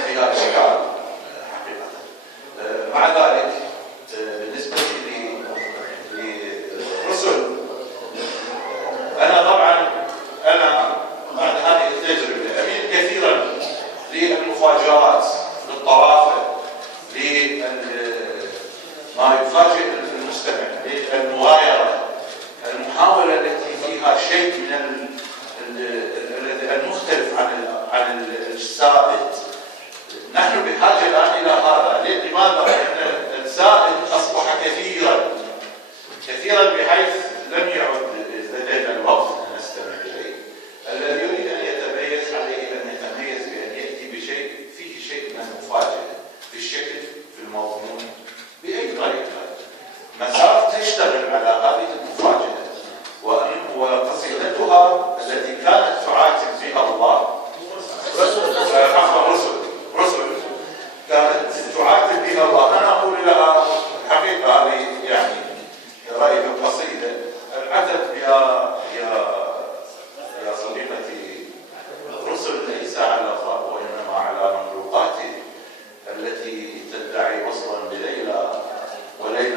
فيها إشكال حقيقة. مع ذلك بالنسبة للرسل، أنا طبعا بعد هذه التجربة أميل كثيرا للمفاجآت، للطرافة، لما يفاجئ المستمع، للمغايرة، المحاولة التي فيها شيء من المختلف عن السائد. نحن بحاجة الآن إلى هذا. لماذا؟ لأن السائد أصبح كثيرا بحيث لم يعد لدينا الوقت أن نستمع إليه. الذي يريد أن يتميز عليه أن يتميز بأن يأتي بشيء فيه شيء من المفاجأة في الشكل، في المضمون، بأي طريقة. مسار تشتغل على هذه المفاجأة، وقصيدتها التي كانت تعاتب بها الله رسل كانت تعاتب بها الله. أنا أقول لها الحقيقة هذه يعني رأيي في القصيدة، العتب يا صديقتي، رسل ليس على الله وإنما على مخلوقاته التي تدعي وصلا بليلى، وليلى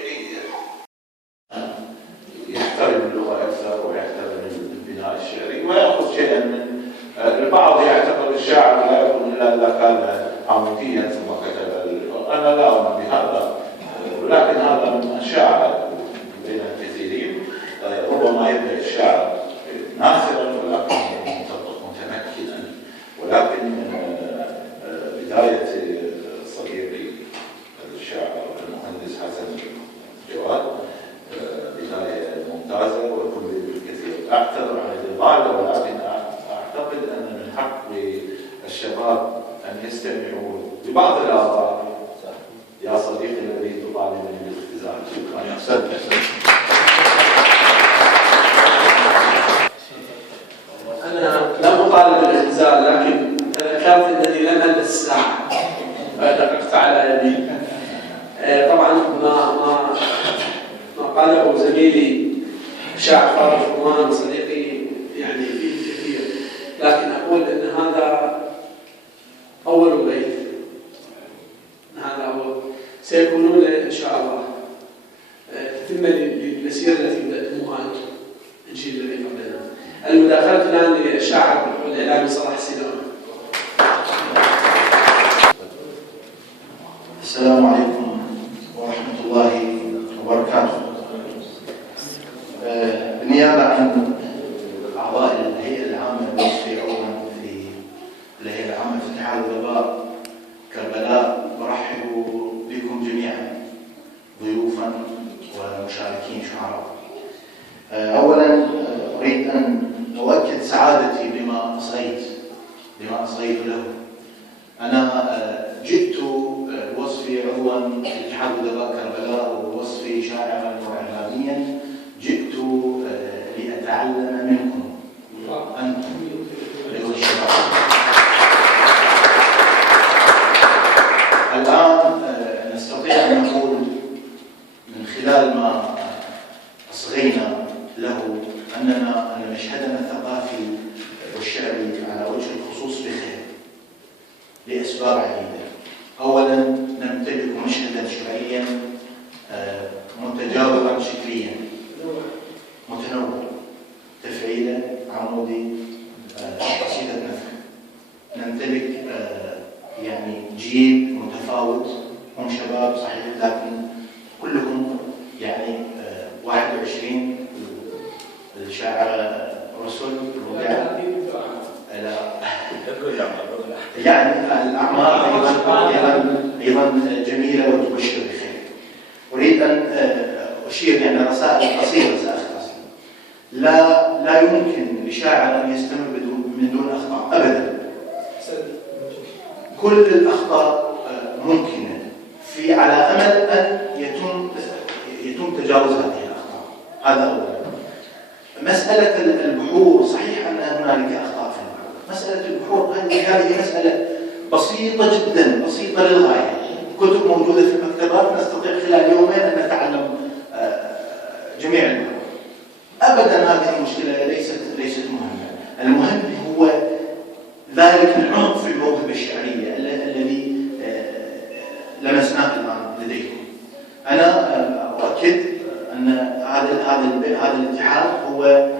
الصديقية يحترم اللغة أكثر ويحترم البناء الشعري ويأخذ شيئا من البعض يعتبر الشاعر لا يكون إلا إذا كان عموديا ثم كتب. أنا لا أؤمن بهذا، ولكن هذا من الشاعر بين الكثيرين. ربما يبدأ الشاعر ناثرا ولكن متمكنا، ولكن بداية صديقي الشاعر المهندس حسن جواد بداية ممتازة وكل بالكثير. أعتذر عن الإطالة، ولكن أعتقد أن من حق الشباب أن يستمعوا لبعض الآراء. يا صديقي الذي تطالبني بالاختزال، شكرا. أنا لم أطالب بالاختزال، لكن ذكرت أنني لم ألبس الساعة فدققت على يدي. طبعا ما قاله زميلي الشاعر فاروق فضمان صديقي يعني فيه كثير، لكن أقول أن هذا أول بيت، هذا أول سيكونون إن شاء الله تتمة للمسيرة التي بدأتموها أنتم الجيل الذي قبلنا. المداخلة الآن للشاعر والإعلامي صلاح السيدان. السلام عليكم ورحمة الله وبركاته. بالنيابة عن أعضاء الهيئة العامة للوصفية عموما في الهيئة العامة في اتحاد الأدباء كربلاء، برحب بكم جميعا ضيوفا ومشاركين شعراء. أولا أريد أن أؤكد سعادتي بما أصغيت له. أنا جئت وصفي عضوا في اتحاد أدباء كربلاء ووصفي شاعرا وإعلاميا، جئت لأتعلم منكم أنتم أيها الشباب. الآن نستطيع أن نقول من خلال ما أصغينا له أن مشهدنا الثقافي والشعري على وجه الخصوص بخير لأسباب عديدة. أولا نمتلك مشهدا شعريا متجاوبا شكليا متنوع، تفعيلا، عمودي، قصيدة نثر. نمتلك يعني جيل متفاوت، هم شباب صحيح لكن كلهم يعني 21 الشاعر رسل الربيع يعني الأعمار أيضا جميلة وتبشر بخير. أريد أن أشير يعني رسائل قصيرة سأختصر. لا يمكن لشاعر أن يستمر من دون أخطاء أبدا. كل الأخطاء ممكنة على أمل أن يتم تجاوز هذه الأخطاء. هذا أولا. مسألة البحور صحيح أن هنالك أخطاء في البحور. مسألة البحور هذه مسألة بسيطة جدا، بسيطة للغاية. كتب موجودة في المكتبات، نستطيع خلال يومين أن نتعلم جميع البحور. أبدا هذه المشكلة ليست مهمة. المهم هو ذلك العمق في الموهبة الشعرية الذي لمسناه الآن لديكم. أنا أؤكد أن هذا الاتحاد هو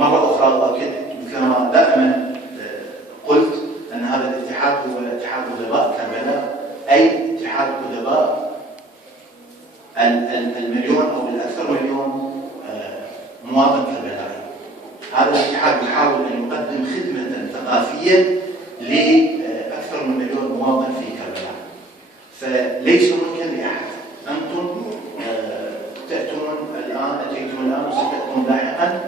مرة أخرى أؤكد كما دائما قلت أن هذا الاتحاد هو اتحاد أدباء كربلاء، أي اتحاد أدباء المليون أو الأكثر مليون مواطن كربلائي. هذا الاتحاد يحاول أن يقدم خدمة ثقافية لأكثر من مليون مواطن في كربلاء، فليس ممكن لأحد. أنتم أتيتم الآن وستأتون لاحقا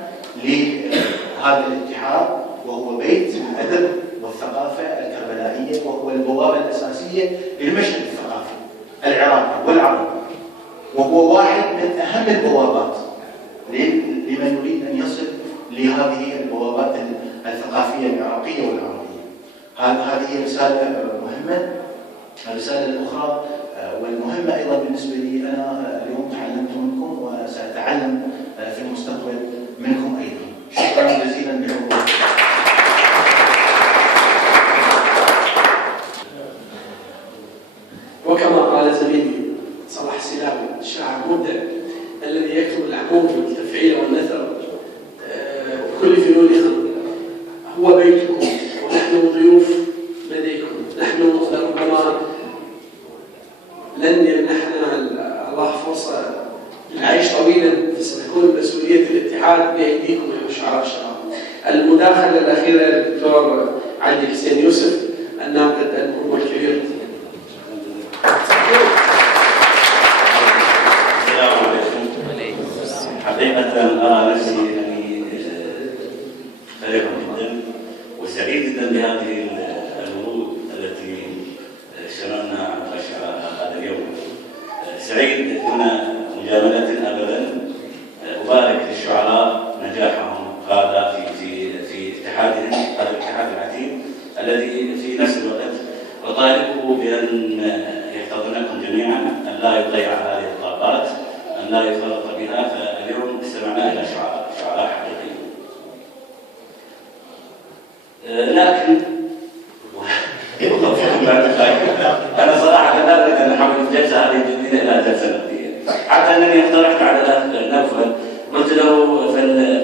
لهذا الاتحاد، وهو بيت الأدب والثقافة الكربلائية، وهو البوابة الأساسية للمشهد الثقافي العراقي والعربي، وهو واحد من أهم البوابات لمن يريد أن يصل لهذه البوابات الثقافية العراقية والعربية. هذه رسالة مهمة. الرسالة الأخرى والمهمة أيضا بالنسبة لي، أنا اليوم تعلمت منكم وسأتعلم في المستقبل منكم أيضا. شكرا جزيلا لحضوركم. وكما قال زميلي صلاح السيلاوي، الشاعر مبدع الذي يكتب العمود والتفعيل والنثر بكل فنونها هو بيتكم ونحن ضيوف لديكم. نحن ربما لن يمنحنا الله فرصة للعيش طويلا، فستكون مسؤولية الاتحاد بأيديكم يا شعراء الشباب. المداخلة الأخيرة للدكتور علي حسين يوسف الناقد المهم الكبير. السلام عليكم. حقيقة أرى نفسي أني فرح جدا وسعيد جدا بهذه الورود التي شملنا هذا اليوم. سعيد دون مجاملة أبدا. أبارك للشعراء نجاحهم هذا في اتحادهم، هذا الاتحاد العتيد الذي في نفس الوقت أطالبه بأن يحتضنكم جميعا، أن لا يضيع هذه الطاقات، أن لا يفرط بها. فاليوم استمعنا إلى شعراء حقيقيين. لكن أنا صراحة لا أريد أن أحول الجلسة هذه الجديدة إلى جلسة نقدية، حتى أنني اقترحت على الأخ نوفل، قلت له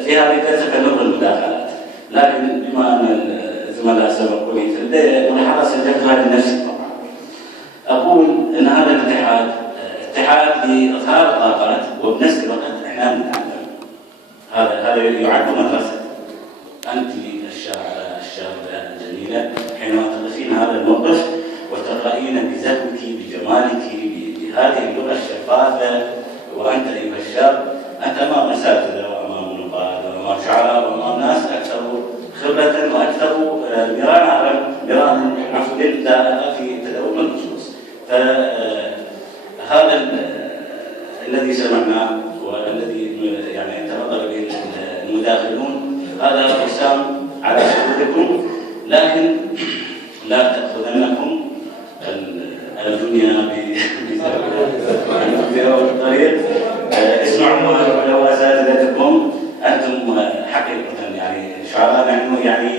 في هذه الجلسة فنلغي المداخلات، لكن بما أن الزملاء سبقوا لي في الملاحظة سجلتها لنفسي طبعا. أقول أن هذا الاتحاد اتحاد لإظهار الطاقات، وبنفس الوقت إحنا نتعلم. هذا يعد مدرسة. أنت الشابة الجميلة حينما تقفين هذا الموقف وتقرأين بزهوك بجمالك بهذه اللغة الشفافة، وأنت أيها الشاب أنت أمام أساتذة وأمام نقاد وأمام شعراء وأمام ناس أكثر خبرة وأكثر مرانا عفوا في تداول النصوص. فهذا الذي سمعناه والذي يعني تفضل به المداخلون هذا حسام على شهودكم، لكن لا تأخذنكم الدنيا بالطريق. اسمعوا لو أساتذتكم أنتم حقيقة يعني شعراء نحن يعني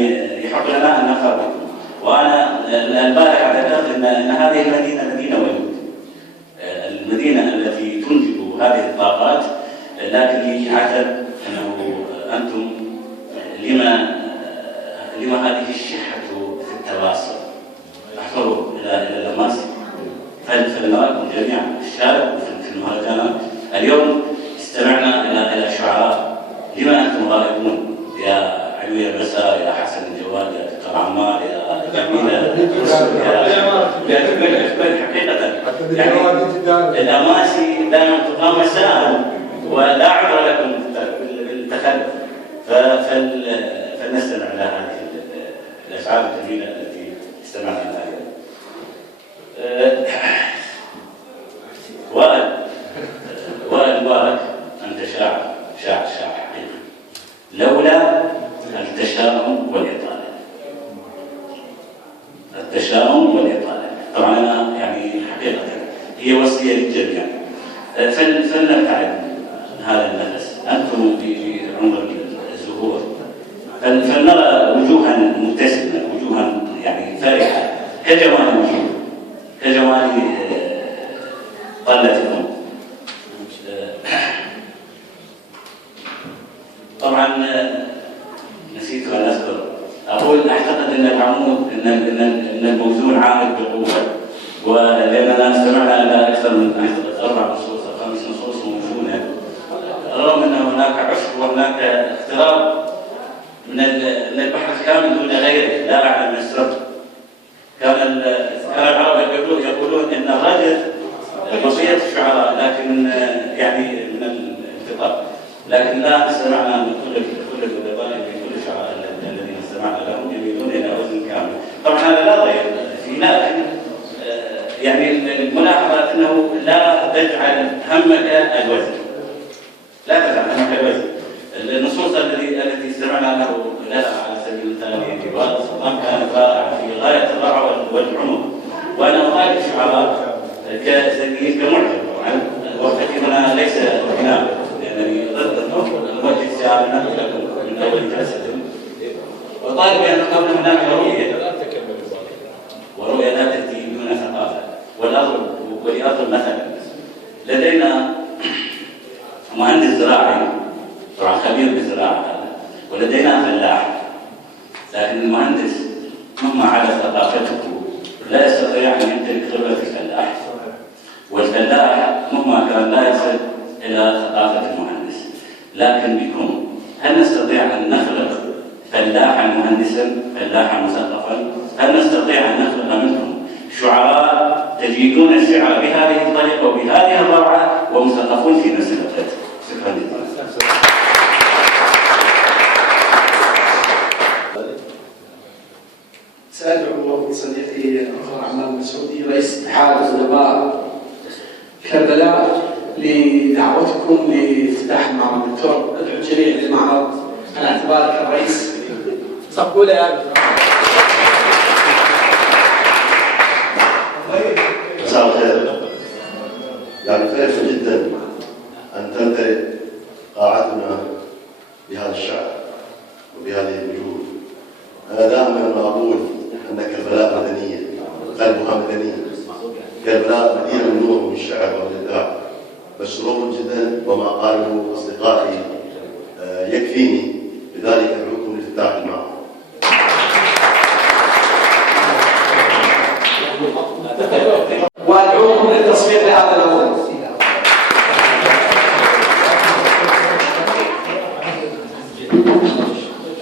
يحق لنا أن نفرق. وأنا البارحة ذكرت أن هذه المدينة مدينة ولود، المدينة التي تنتج هذه الطاقات، لكن لي عتب أنه أنتم لما هذه الشحة في التواصل؟ احضروا إلى الأماس فلنراكم جميعا شاركوا في المهرجانات. اليوم استمعنا إلى شعراء، لما أنتم غائبون يا علوية بسار، يا حسن الجواد، يا دكتور عمار، يا جميلة يا حقيقة يعني الأماسي دائما تقام مساء ولا عذر لكم بالتخلف. فلنستمع إلى هذه الأشعار الجميلة التي استمعنا لها اليوم. وائل مبارك، أنت شاعر حقيقي، لولا التشاؤم والإطالة. طبعا أنا يعني حقيقة هي وصية للجميع، فلنبتعد هذا النفس. أنتم في عمر الزهور، فلنرى وجوها مبتسمة، وجوها يعني فرحة كجمال طلتكم. طبعا نسيت أن أذكر، أقول أعتقد أن العمود أن الموزون عامل بقوة، ولأننا استمعنا إلى أكثر من 4 نصوص أو 5 نصوص موزونة، رغم أن هناك عشق وهناك اقتراب من البحر الكامل دون غيره، لا أعلم السر. كان العرب يقولون أن الرجل وصية الشعراء، لكن يعني من الانتقاء، لكن لا استمعنا من كل الأدباء، من كل الشعراء الذين استمعنا لهم يميلون إلى وزن كامل. طبعا هذا لا ضير في، لكن يعني الملاحظة أنه لا تجعل همك الوزن، لا تجعل همك الوزن. النصوص التي استمعنا لها على سبيل المثال في بعض السلطان كانت رائعة في غاية الروعة والعمق، وأنا أطالب الشعراء كمعجب. طبعا وقتي هنا ليس هنا لأنني ضد الموجه السابق لكم من أول جلسة، وطالب أن تكون هناك ورؤية لا تأتي دون ثقافة. ولأضرب مثلا، لدينا مهندس زراعي طبعا خبير بالزراعة ولدينا فلاح، لكن المهندس مهما على ثقافته لا يستطيع أن يمتلك خبرة الفلاح، والفلاح مهما كان لا يصل إلى ثقافة المهندس. لكن بكم هل نستطيع أن نخلق فلاحا مهندسا، فلاحا مثقفا؟ هل نستطيع أن نخلق منكم شعراء تجيدون الشعر بهذه الطريقة وبهذه الروعة ومثقفون في نفس الوقت؟ شكرا جزيلا. سأدعو صديقي الدكتور عمار المسعودي رئيس اتحاد أدباء كربلاء لدعوتكم لافتتاح المعرض. دكتور ادعو الجميع للمعرض على اعتبارك الرئيس. صفقوا لي يا مساء الخير. يعني خير جدا ان تمتلئ قاعتنا بهذا الشعر وبهذه الوجوه. انا دائما اقول ان كربلاء مدنيه، قلبها مدني. كربلاء مدينه من النور من الشعر والابداع. مشروع جدا وما قاله اصدقائي يكفيني، لذلك ادعوكم لافتتاح المعرض. وادعوكم للتصفيق لهذا الامر.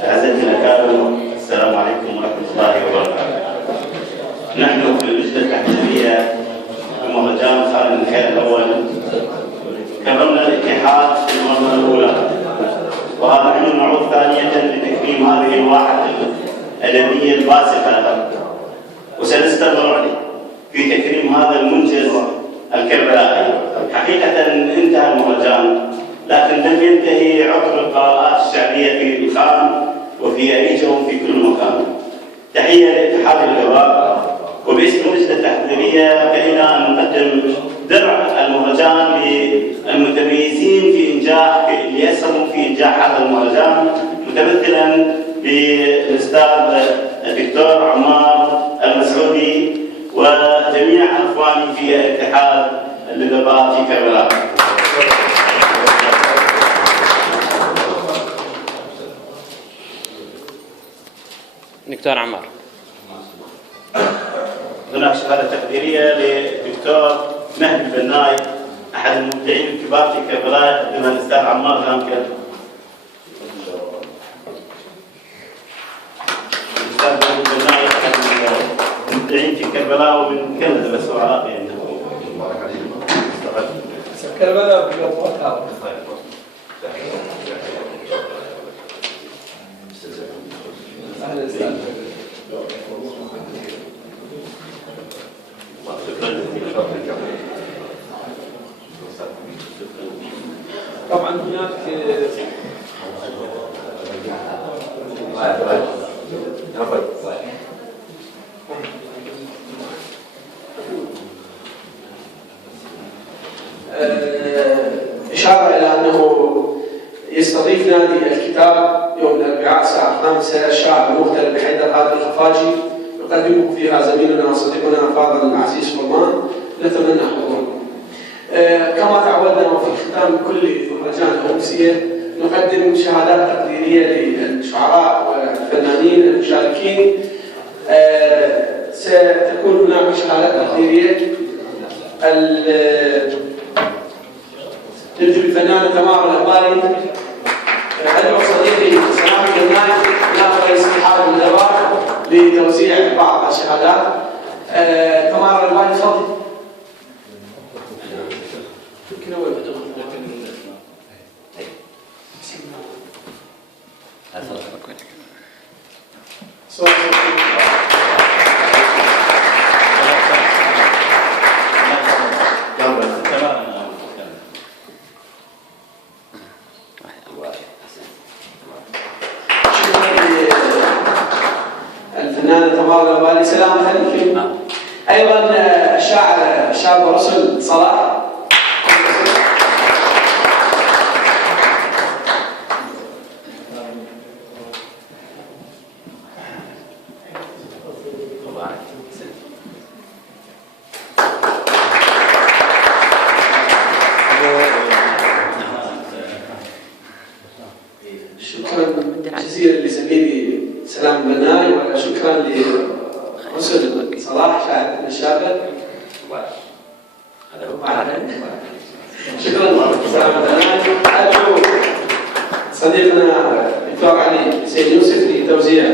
أعزائي الأكارم، السلام عليكم ورحمة الله وبركاته. نحن في اللجنة التحليلية بمهرجان خالد الخير الأول كرمنا الاتحاد في المرة الأولى، وهذا نحن نعود ثانية لتكريم هذه الواحة الأدبية الباسخة، وسنستمر في تكريم هذا المنجز الكربلائي. حقيقة انتهى المهرجان، لكن لم ينتهي عطر القراءات الشعبية في الخان وفي أريجة وفي كل مكان. تحية لاتحاد الأدباء، وباسم اللجنة التحضيرية فإنا نقدم درع المهرجان للمتميزين في إنجاح اللي أسهموا في إنجاح هذا المهرجان، متمثلا بالأستاذ الدكتور عمار المسعودي وجميع اخواني في اتحاد الادباء في كربلاء. دكتور عمار. هناك شهاده تقديريه للدكتور مهدي البناي، احد المبدعين الكبار في كربلاء، يقدمها الاستاذ عمار غامكر. الاستاذ مهدي البناي احد المبدعين في كربلاء ومن كندا، بس هو عراقي عنده. كربلاء بيوم طبعا هناك إشارة إلى أنه يستضيف نادي الكتاب يوم الأربعاء الساعة 5 الشاعر المغترب بحيدر هادي الخفاجي، يقدم فيها زميلنا وصديقنا فاضل العزيز فرمان، نتمنى حضوره. كما تعودنا وفي ختام كل مهرجان أمسية نقدم شهادات تقديرية للشعراء والفنانين المشاركين. ستكون هناك شهادات تقديرية ترجو الفنانة تمام الأباري. أدعو صديقي سلام الجناي نائب رئيس اتحاد الأدباء لتوزيع بعض الشهادات. تمام الأباري تفضل. الفنانة تمام الأباري سلام عليكم. أيضا الشاعر الشاب رسل صلاح. سلام البناي، وشكرا لرسل صلاح شاهد الشابة. شكرا سلام البناي. أدعو صديقنا الدكتور علي سيد يوسف لتوزيع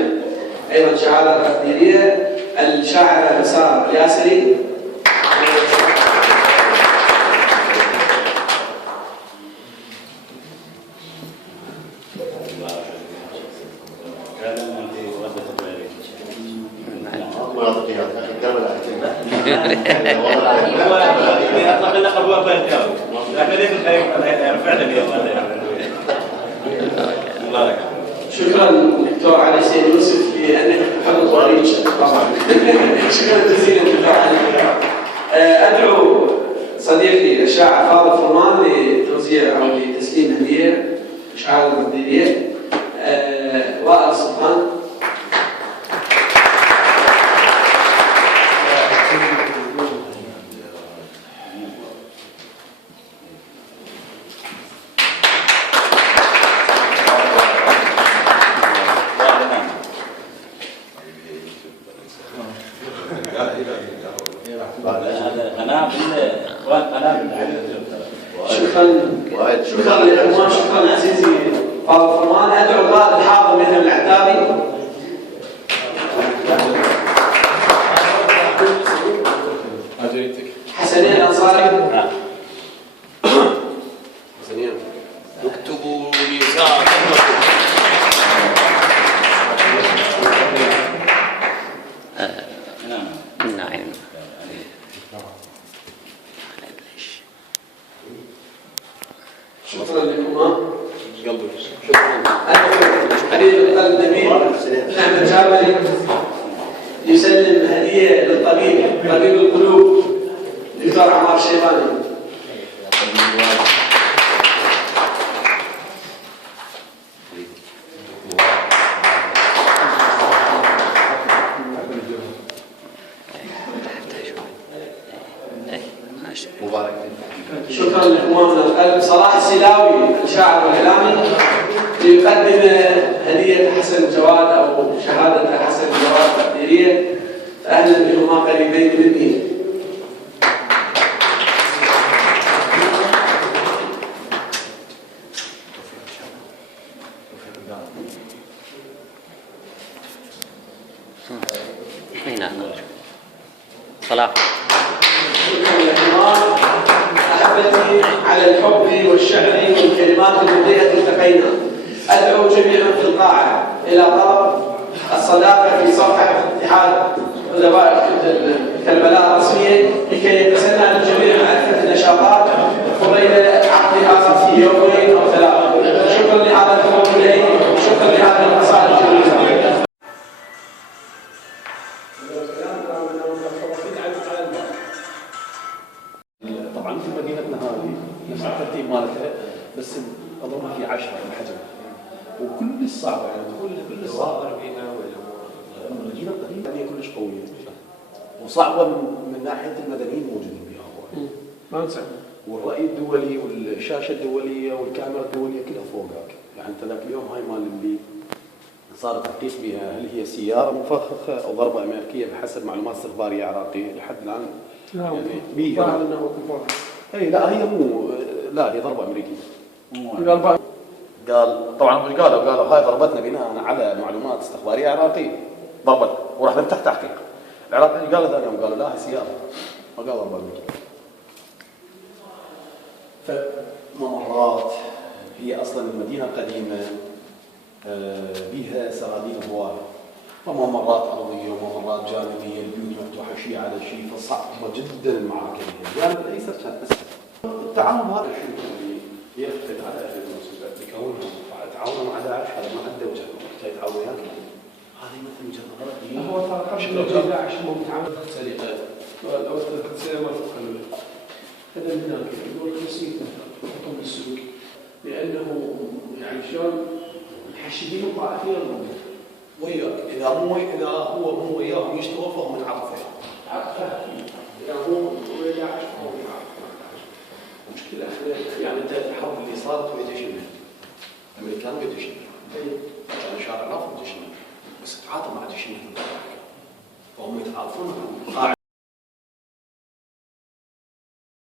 أيضا شهادة تقديرية. الشاعر نسار الياسري. شكرا دكتور علي سيد يوسف لانك تحب الطريق. شكرا جزيلا دكتور علي. ادعو صديقي الشاعر فاضل فرمان لتوزيع او لتسليم هديه شهاده تقديريه. وائل السلطان. شكرا للعنوان. شكرا عزيزي فاضل فرمان. ادعو القائد الحاضر مثل العتابي. حسنين الانصاري. حسنين اكتبوا لي نعم. شكرا لكما. شكرا. حبيب القلب النبيل محمد جابري يسلم هديه للطبيب طبيب القلوب دكتور عمار الشيباني. شكرا لإخواننا القلب. صلاح السلاوي الشاعر والإعلامي ليقدم هدية حسن جواد أو شهادة حسن جواد تقديرية. أهلا بهما قريبين مني. صلاح. أحبتي على الحب والشعر والكلمات المضيئة التقينا. أدعو جميعا في القاعة إلى طلب الصداقة في صفحة اتحاد أدباء كربلاء الرسمية لكي يتسنى للجميع معرفة النشاطات قبيل عقدها في يومين أو ثلاثة. شكرا لهذا الحضور إلي وشكرا لهذه القصائد الجميلة. طبعا في مدينتنا هذه نفس الترتيب مالتها بس اظنها في 10 الحجم وكل الصعبه يعني كل الصعبه فيها المدينه القديمه هي كلش قويه وصعبه من ناحيه المدنيين موجودين فيها ما انسى. والراي الدولي والشاشه الدوليه والكاميرا الدوليه كلها فوقك يعني انت ذاك اليوم هاي مال اللي صار تحقيق بها هل هي سياره مفخخه او ضربه امريكيه بحسب معلومات استخباريه عراقيه لحد الان يعني بيها اي لا هي مو لا هي ضربه امريكيه. قال طبعا مش قالوا هاي ضربتنا بناء على معلومات استخباريه عراقيه ضربت وراح نفتح تحقيق. العراقيين قالوا ثاني يوم قالوا لا هي سياره ما قالوا ضربه امريكيه. فممرات هي اصلا المدينه القديمه بها سراديب هوايه وممرات ارضيه وممرات جانبيه البيوت مفتوحه شيء على شيء فصعبه جدا المعركه الجانب الايسر كان اسهل. التعاون هذا الشيء اللي يفقد على اهل المسلمين بكونهم تعاونوا مع داعش هذا ما عنده وجه يتعاون وياك هذه مثل مجرد هو ترى قبل داعش مو متعاون سرقه لو تسرق ما تقبل هذا هناك يقول 50 حطهم بالسلوك لانه يعني شلون محشدين الطائفين الموجودين وياك اذا هو مو وياهم يشتغل فهو متعاطف اذا هو ويا داعش فهو متعاطف. المشكله يعني انت الحرب اللي صارت ويا جيش المهدي الامريكان ويا جيش المهدي كان شارع الرفض جيش المهدي بس تعاطى مع جيش الناتو فهم يتعاطفون مع